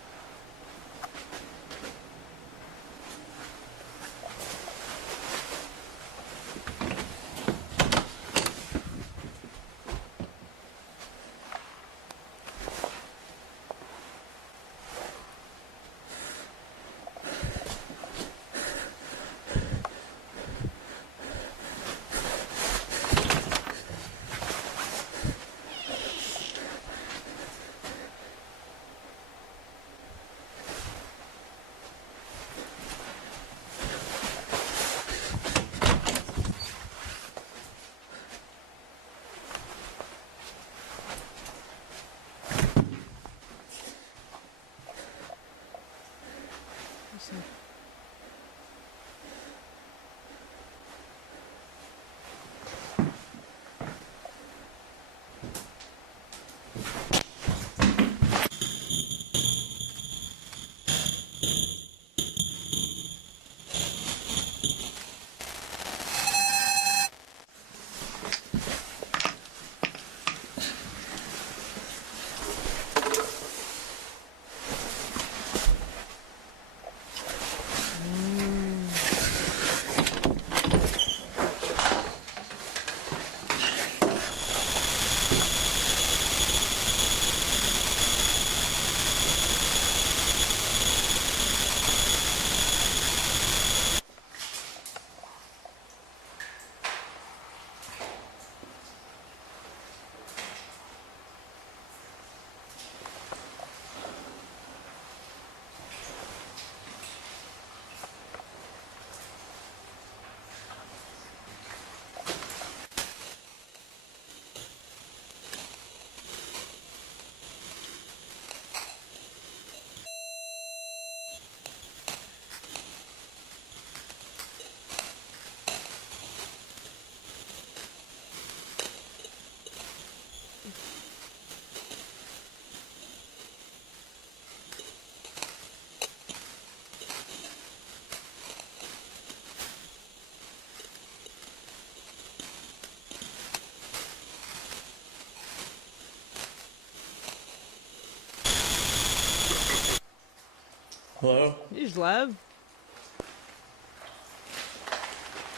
Hello? You just laugh.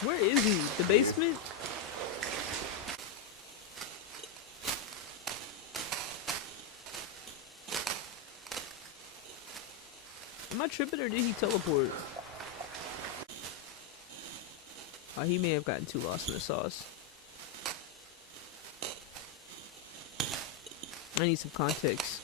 Where is he? The basement? Am I tripping or did he teleport? Oh, he may have gotten too lost in the sauce. I need some context.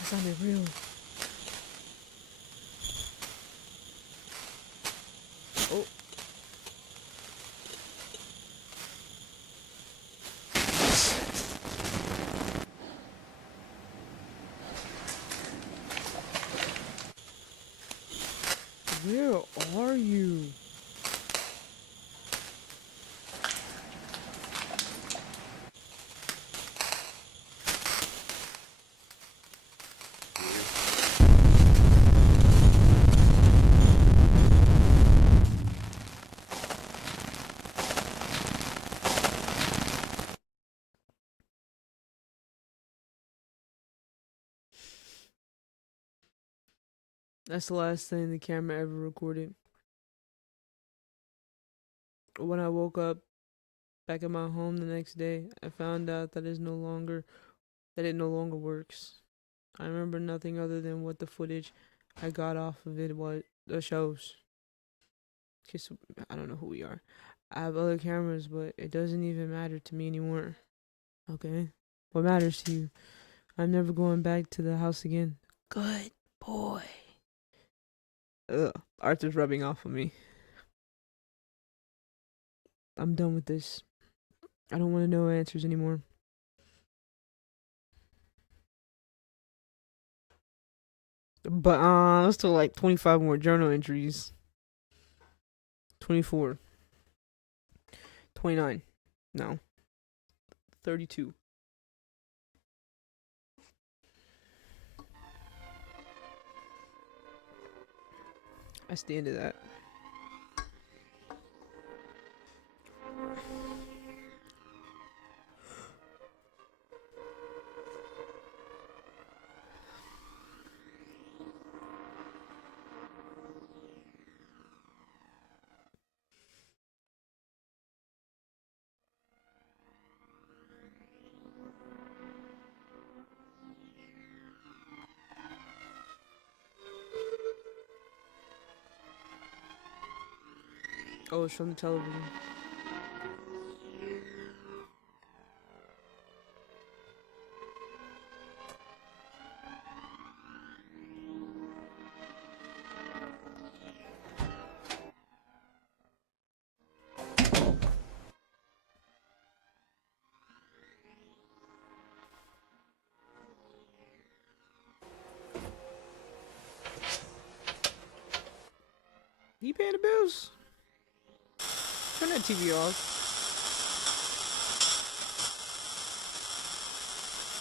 That sounded real. Oh. Where are you? That's the last thing the camera ever recorded. When I woke up back at my home the next day, I found out that it no longer works. I remember nothing other than what the footage I got off of it was shows. Cause I don't know who we are. I have other cameras, but it doesn't even matter to me anymore. Okay, what matters to you? I'm never going back to the house again. Good boy. Ugh, Arthur's rubbing off on me. I'm done with this. I don't want to know answers anymore. But still like 25 more journal entries. 24. 29. No. 32. That's the end of that. Oh, it's from the television. You paying the bills? Turn that TV off.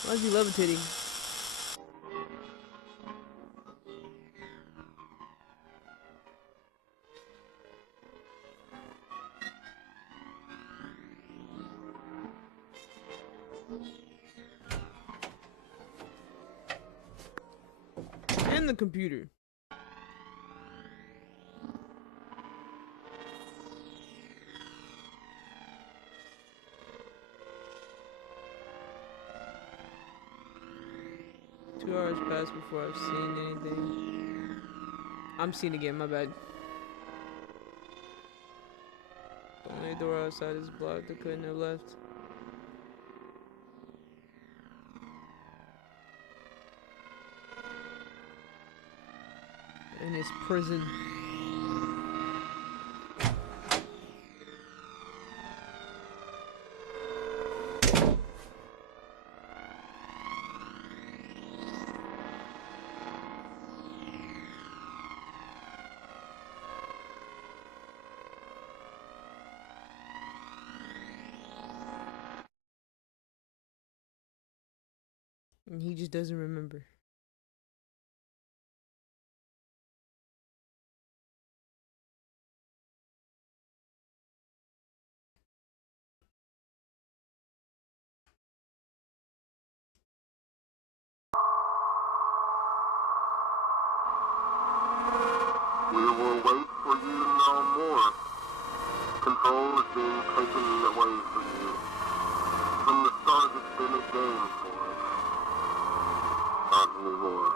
Why is he levitating? And the computer. Two hours passed before I've seen anything. I'm seeing again, my bad. The only door outside is blocked. I couldn't have left. In his prison. And he just doesn't remember. We will wait for you to know more. Control is being taken away from you. From the start, it's been a game for us. Not anymore.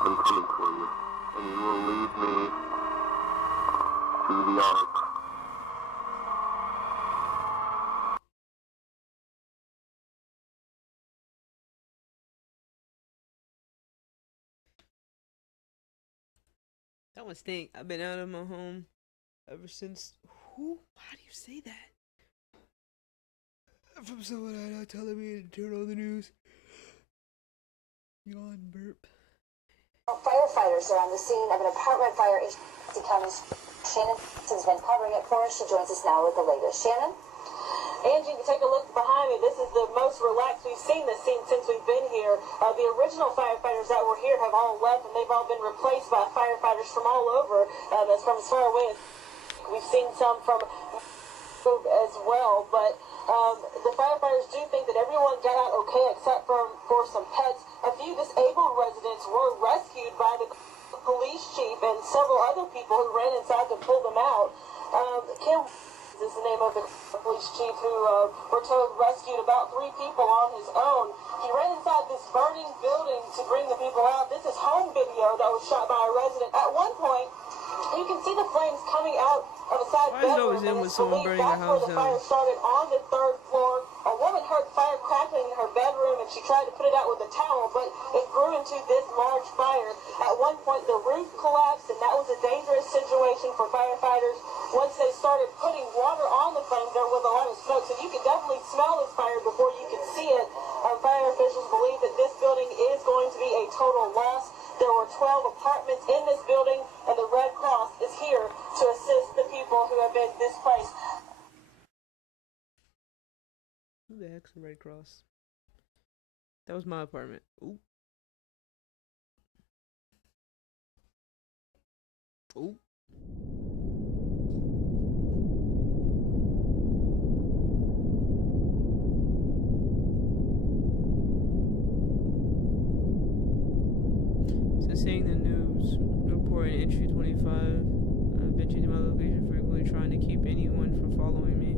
I'm coming for you, and you will lead me to the Ark. That one stink. I've been out of my home ever since. Who? How do you say that? From someone I know telling me to turn on the news. Yawn, burp. Firefighters are on the scene of an apartment fire in County. Shannon has been covering it for us. She joins us now with the latest. Shannon? Angie, take a look behind me. This is the most relaxed we've seen this scene since we've been here. The original firefighters that were here have all left, and they've all been replaced by firefighters from all over, from as far away as we've seen some from as well. But the firefighters do think that everyone got out okay except for some pets. A few disabled residents were rescued by the police chief and several other people who ran inside to pull them out. Kim is the name of the police chief who we're told rescued about 3 people on his own. He ran inside this burning building to bring the people out. This is home video that was shot by a resident. At one point, you can see the flames coming out of a side bedroom, and it's believed that's where the fire started on the 3rd floor. A woman heard fire crackling in her bedroom, and she tried to put it out with a towel, but it grew into this large fire. At one point, the roof collapsed, and that was a dangerous situation for firefighters. Once they started putting water on the flames. There was a lot of smoke, so you could definitely smell this fire before you could see it. Fire officials believe that this building is going to be a total loss. There were 12 apartments in this building, and the Red Cross is here to assist the people who have been displaced. Who the heck's the Red Cross? That was my apartment. Ooh. Ooh. Since seeing the news report in entry 25, I've been changing my location frequently, trying to keep anyone from following me.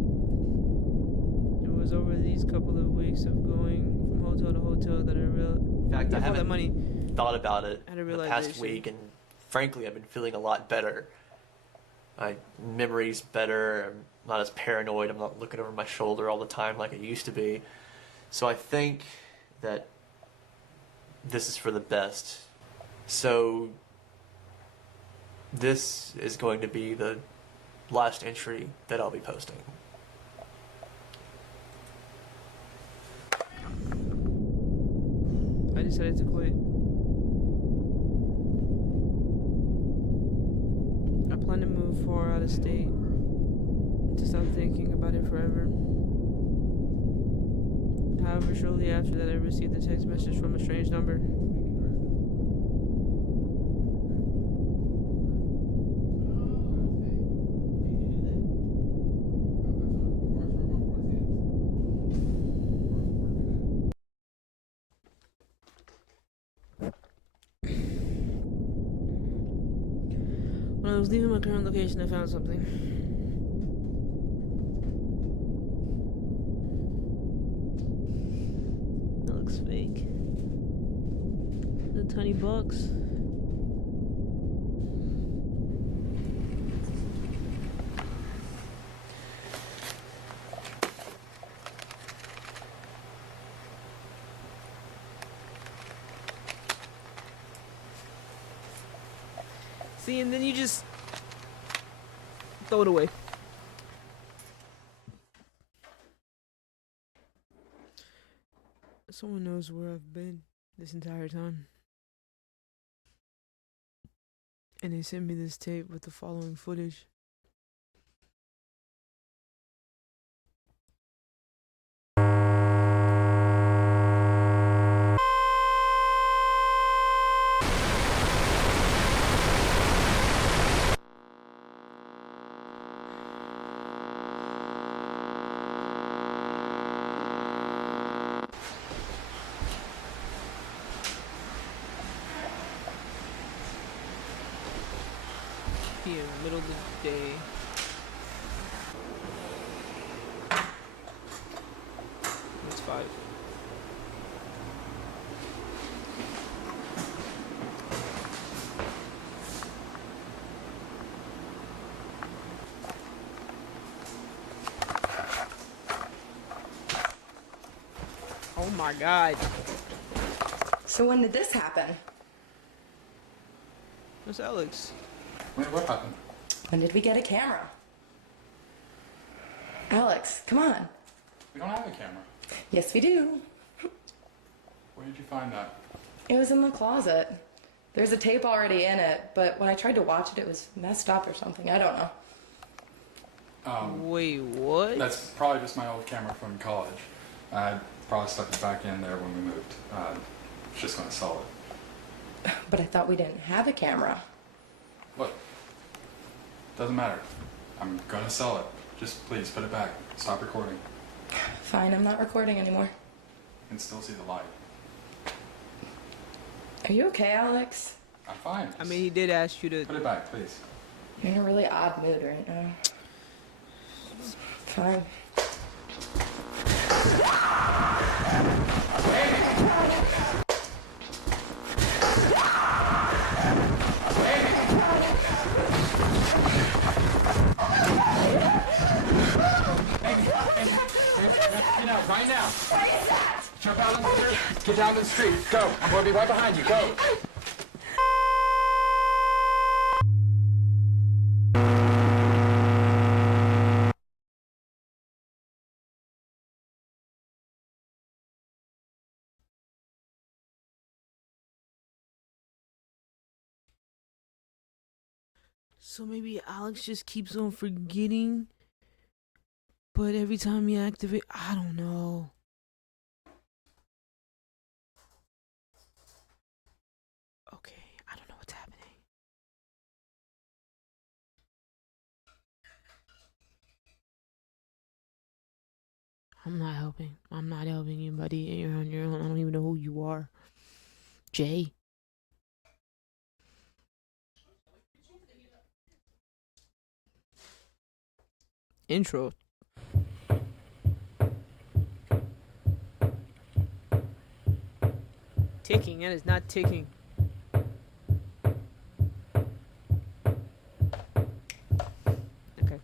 It was over these couple of weeks of going from hotel to hotel that I realized. In fact, I that haven't money thought about it had a in the past realization. week, and frankly, I've been feeling a lot better. My memory's better. I'm not as paranoid. I'm not looking over my shoulder all the time like I used to be. So I think that this is for the best. So this is going to be the last entry that I'll be posting. I decided to quit. I plan to move far out of state to stop thinking about it forever. However, shortly after that, I received a text message from a strange number. When I was leaving my current location, I found something. That looks fake. The $20. See, and then you just throw it away. Someone knows where I've been this entire time. And they sent me this tape with the following footage. Here, middle of the day. It's 5. Oh my God. So when did this happen? That's Alex. What happened? When did we get a camera? Alex, come on. We don't have a camera. Yes, we do. Where did you find that? It was in the closet. There's a tape already in it, but when I tried to watch it, it was messed up or something. I don't know. Wait, what? That's probably just my old camera from college. I probably stuck it back in there when we moved. Just gonna sell it. But I thought we didn't have a camera. Look, doesn't matter. I'm gonna sell it. Just please put it back. Stop recording. Fine, I'm not recording anymore. You can still see the light. Are you okay, Alex? I'm fine. I mean, he did ask you to Put it back, please. You're in a really odd mood right now. Fine. Get out right now. What is that? Jump out on the street. Get down to the street. Go. I'm going to be right behind you. Go. So maybe Alex just keeps on forgetting, but every time you activate, I don't know. Okay, I don't know what's happening. I'm not helping. I'm not helping you, buddy. You're on your own. I don't even know who you are. Jay. Intro. Ticking. That is not ticking. Okay.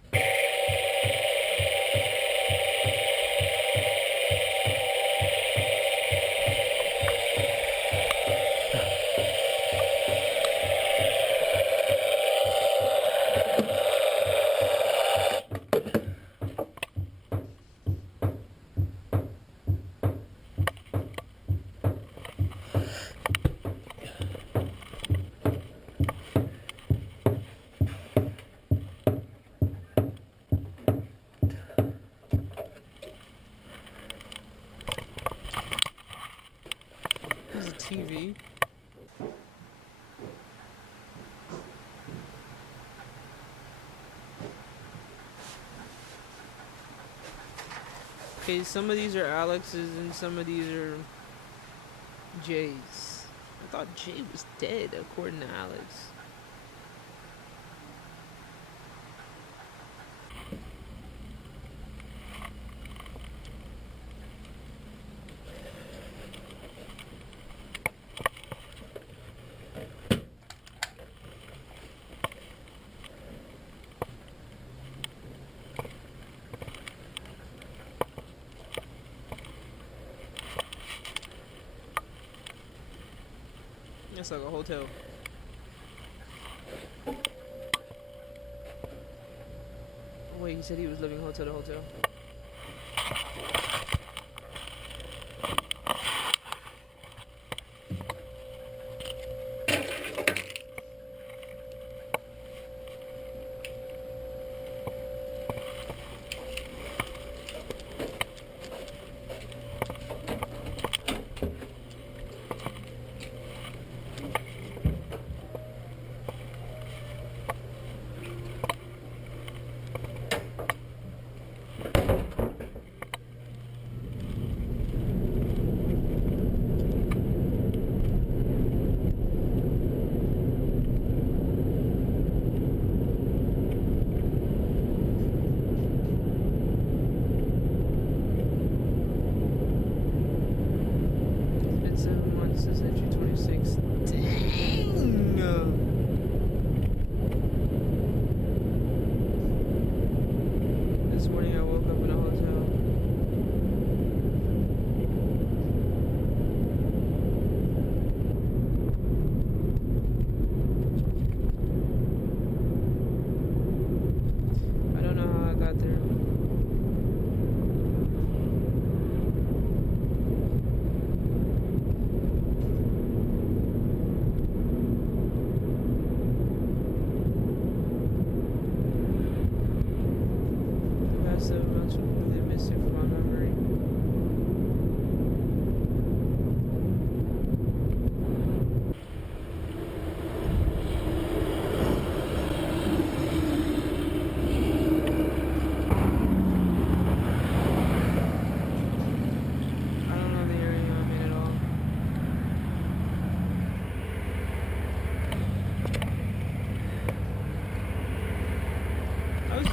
There's a TV. Okay, some of these are Alex's and some of these are Jay's. I thought Jay was dead, according to Alex. It's like a hotel. Wait, he said he was living hotel to hotel.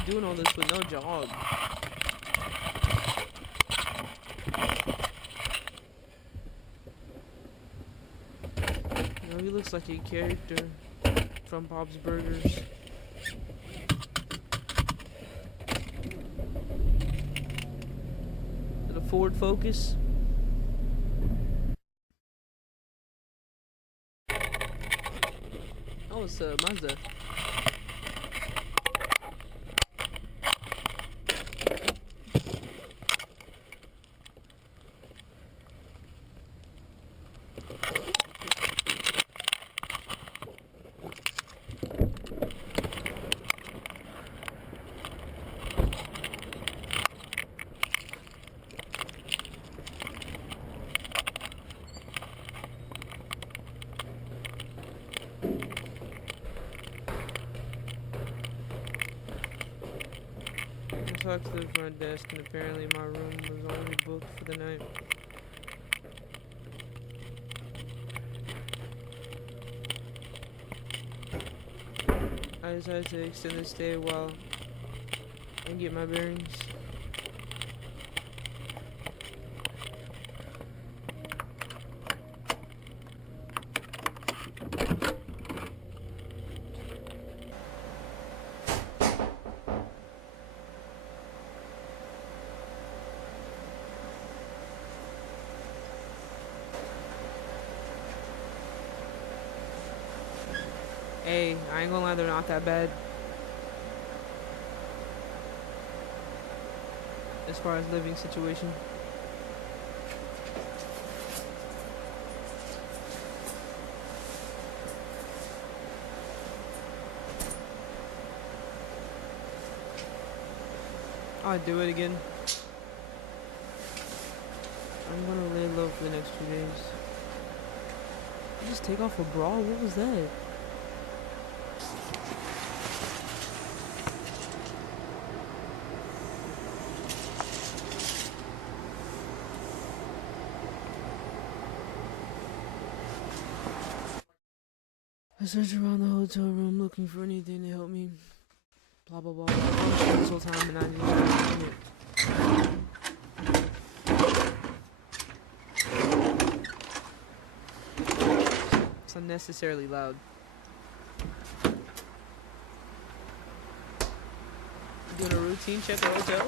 Doing all this with no job. You know, he looks like a character from Bob's Burgers. The Ford Focus. Oh, it's Mazda. talked to the front desk, and apparently my room was only booked for the night. I decided to extend the stay while I get my bearings. Hey, I ain't gonna lie, they're not that bad. As far as living situation. I'll do it again. I'm gonna lay low for the next 2 days. I just take off a bra? What was that? I searched around the hotel room looking for anything to help me. Blah blah blah. blah. This whole time and I didn't find it. It's unnecessarily loud. Doing a routine check at the hotel?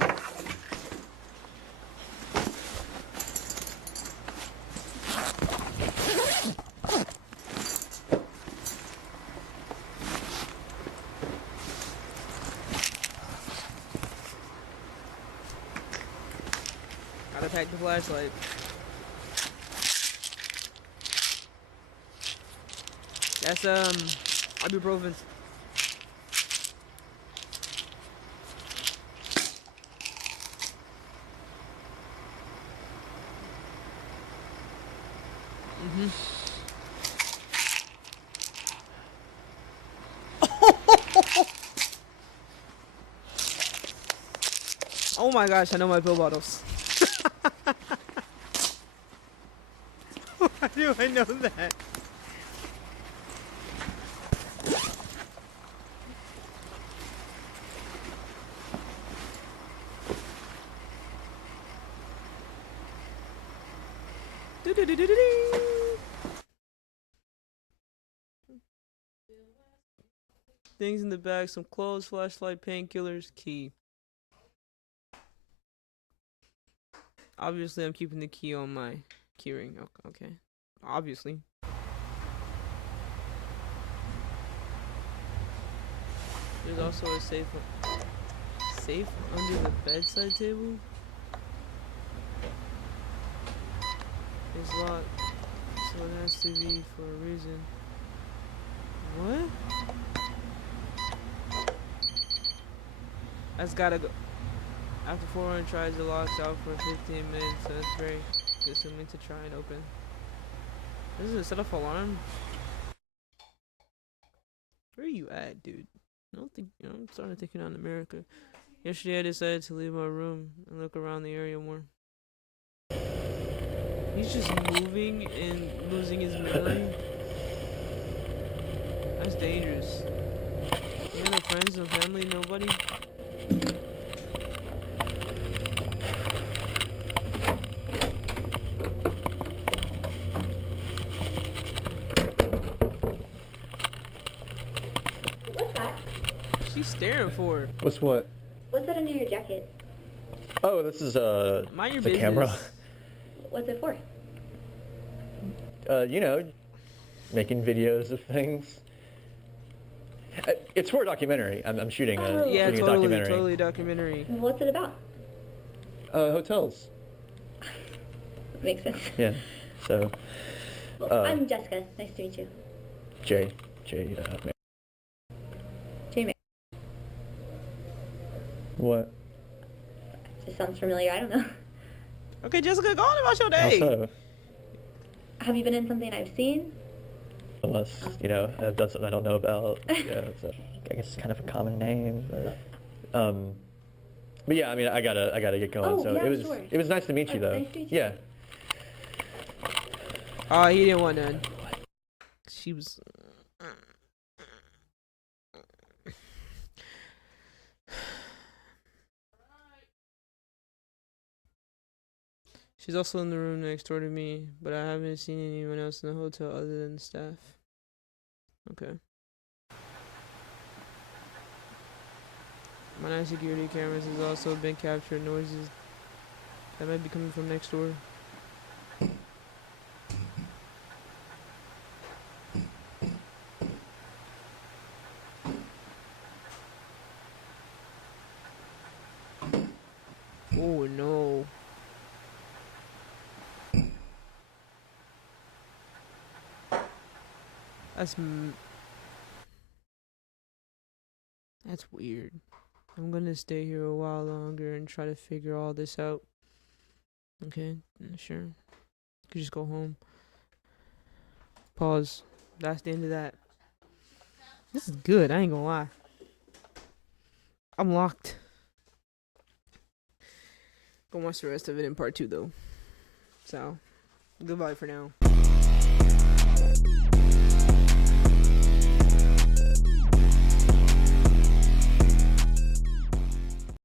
Gotta pack the flashlight. That's ibuprofen. Oh my gosh, I know my pill bottles. Why do I know that? Things in the bag, some clothes, flashlight, painkillers, key. Obviously, I'm keeping the key on my keyring. Okay. Obviously. There's also a safe under the bedside table. It's locked, so it has to be for a reason. What? That's gotta go. After 400 tries, the lock's out for 15 minutes, so it's very consuming to try and open. This is a set off alarm. Where are you at, dude? I don't think, I'm starting to think you're not in America. Yesterday I decided to leave my room and look around the area more. He's just moving and losing his memory. That's dangerous. You have no friends, no family, nobody? What's that? She's staring for her. What's what? What's that under your jacket? Oh, this is Mind your the business. camera. What's it for? You know, making videos of things. It's for a documentary. I'm shooting a, Yeah, shooting a totally, documentary. totally documentary. What's it about? Hotels. Makes sense. Yeah. So. Well, I'm Jessica. Nice to meet you. Jay. Jay May. What? Just sounds familiar. I don't know. Okay, Jessica, go on about your How day. so? Have you been in something I've seen? Unless, you know, I've done something I don't know about. You know, so I guess it's kind of a common name. But, But yeah, I mean, I gotta get going. Oh, so yeah, it was sure. it was nice to meet you, though. Nice to meet you. Yeah. Oh, he didn't want none. She was. She's also in the room next door to me, but I haven't seen anyone else in the hotel other than the staff. Okay. My night security cameras has also been captured noises that might be coming from next door. Oh no. That's weird. I'm gonna stay here a while longer and try to figure all this out. Okay, sure. Could just go home. Pause. That's the end of that. This is good, I ain't gonna lie. I'm locked. Gonna watch the rest of it in part 2 though. So, goodbye for now.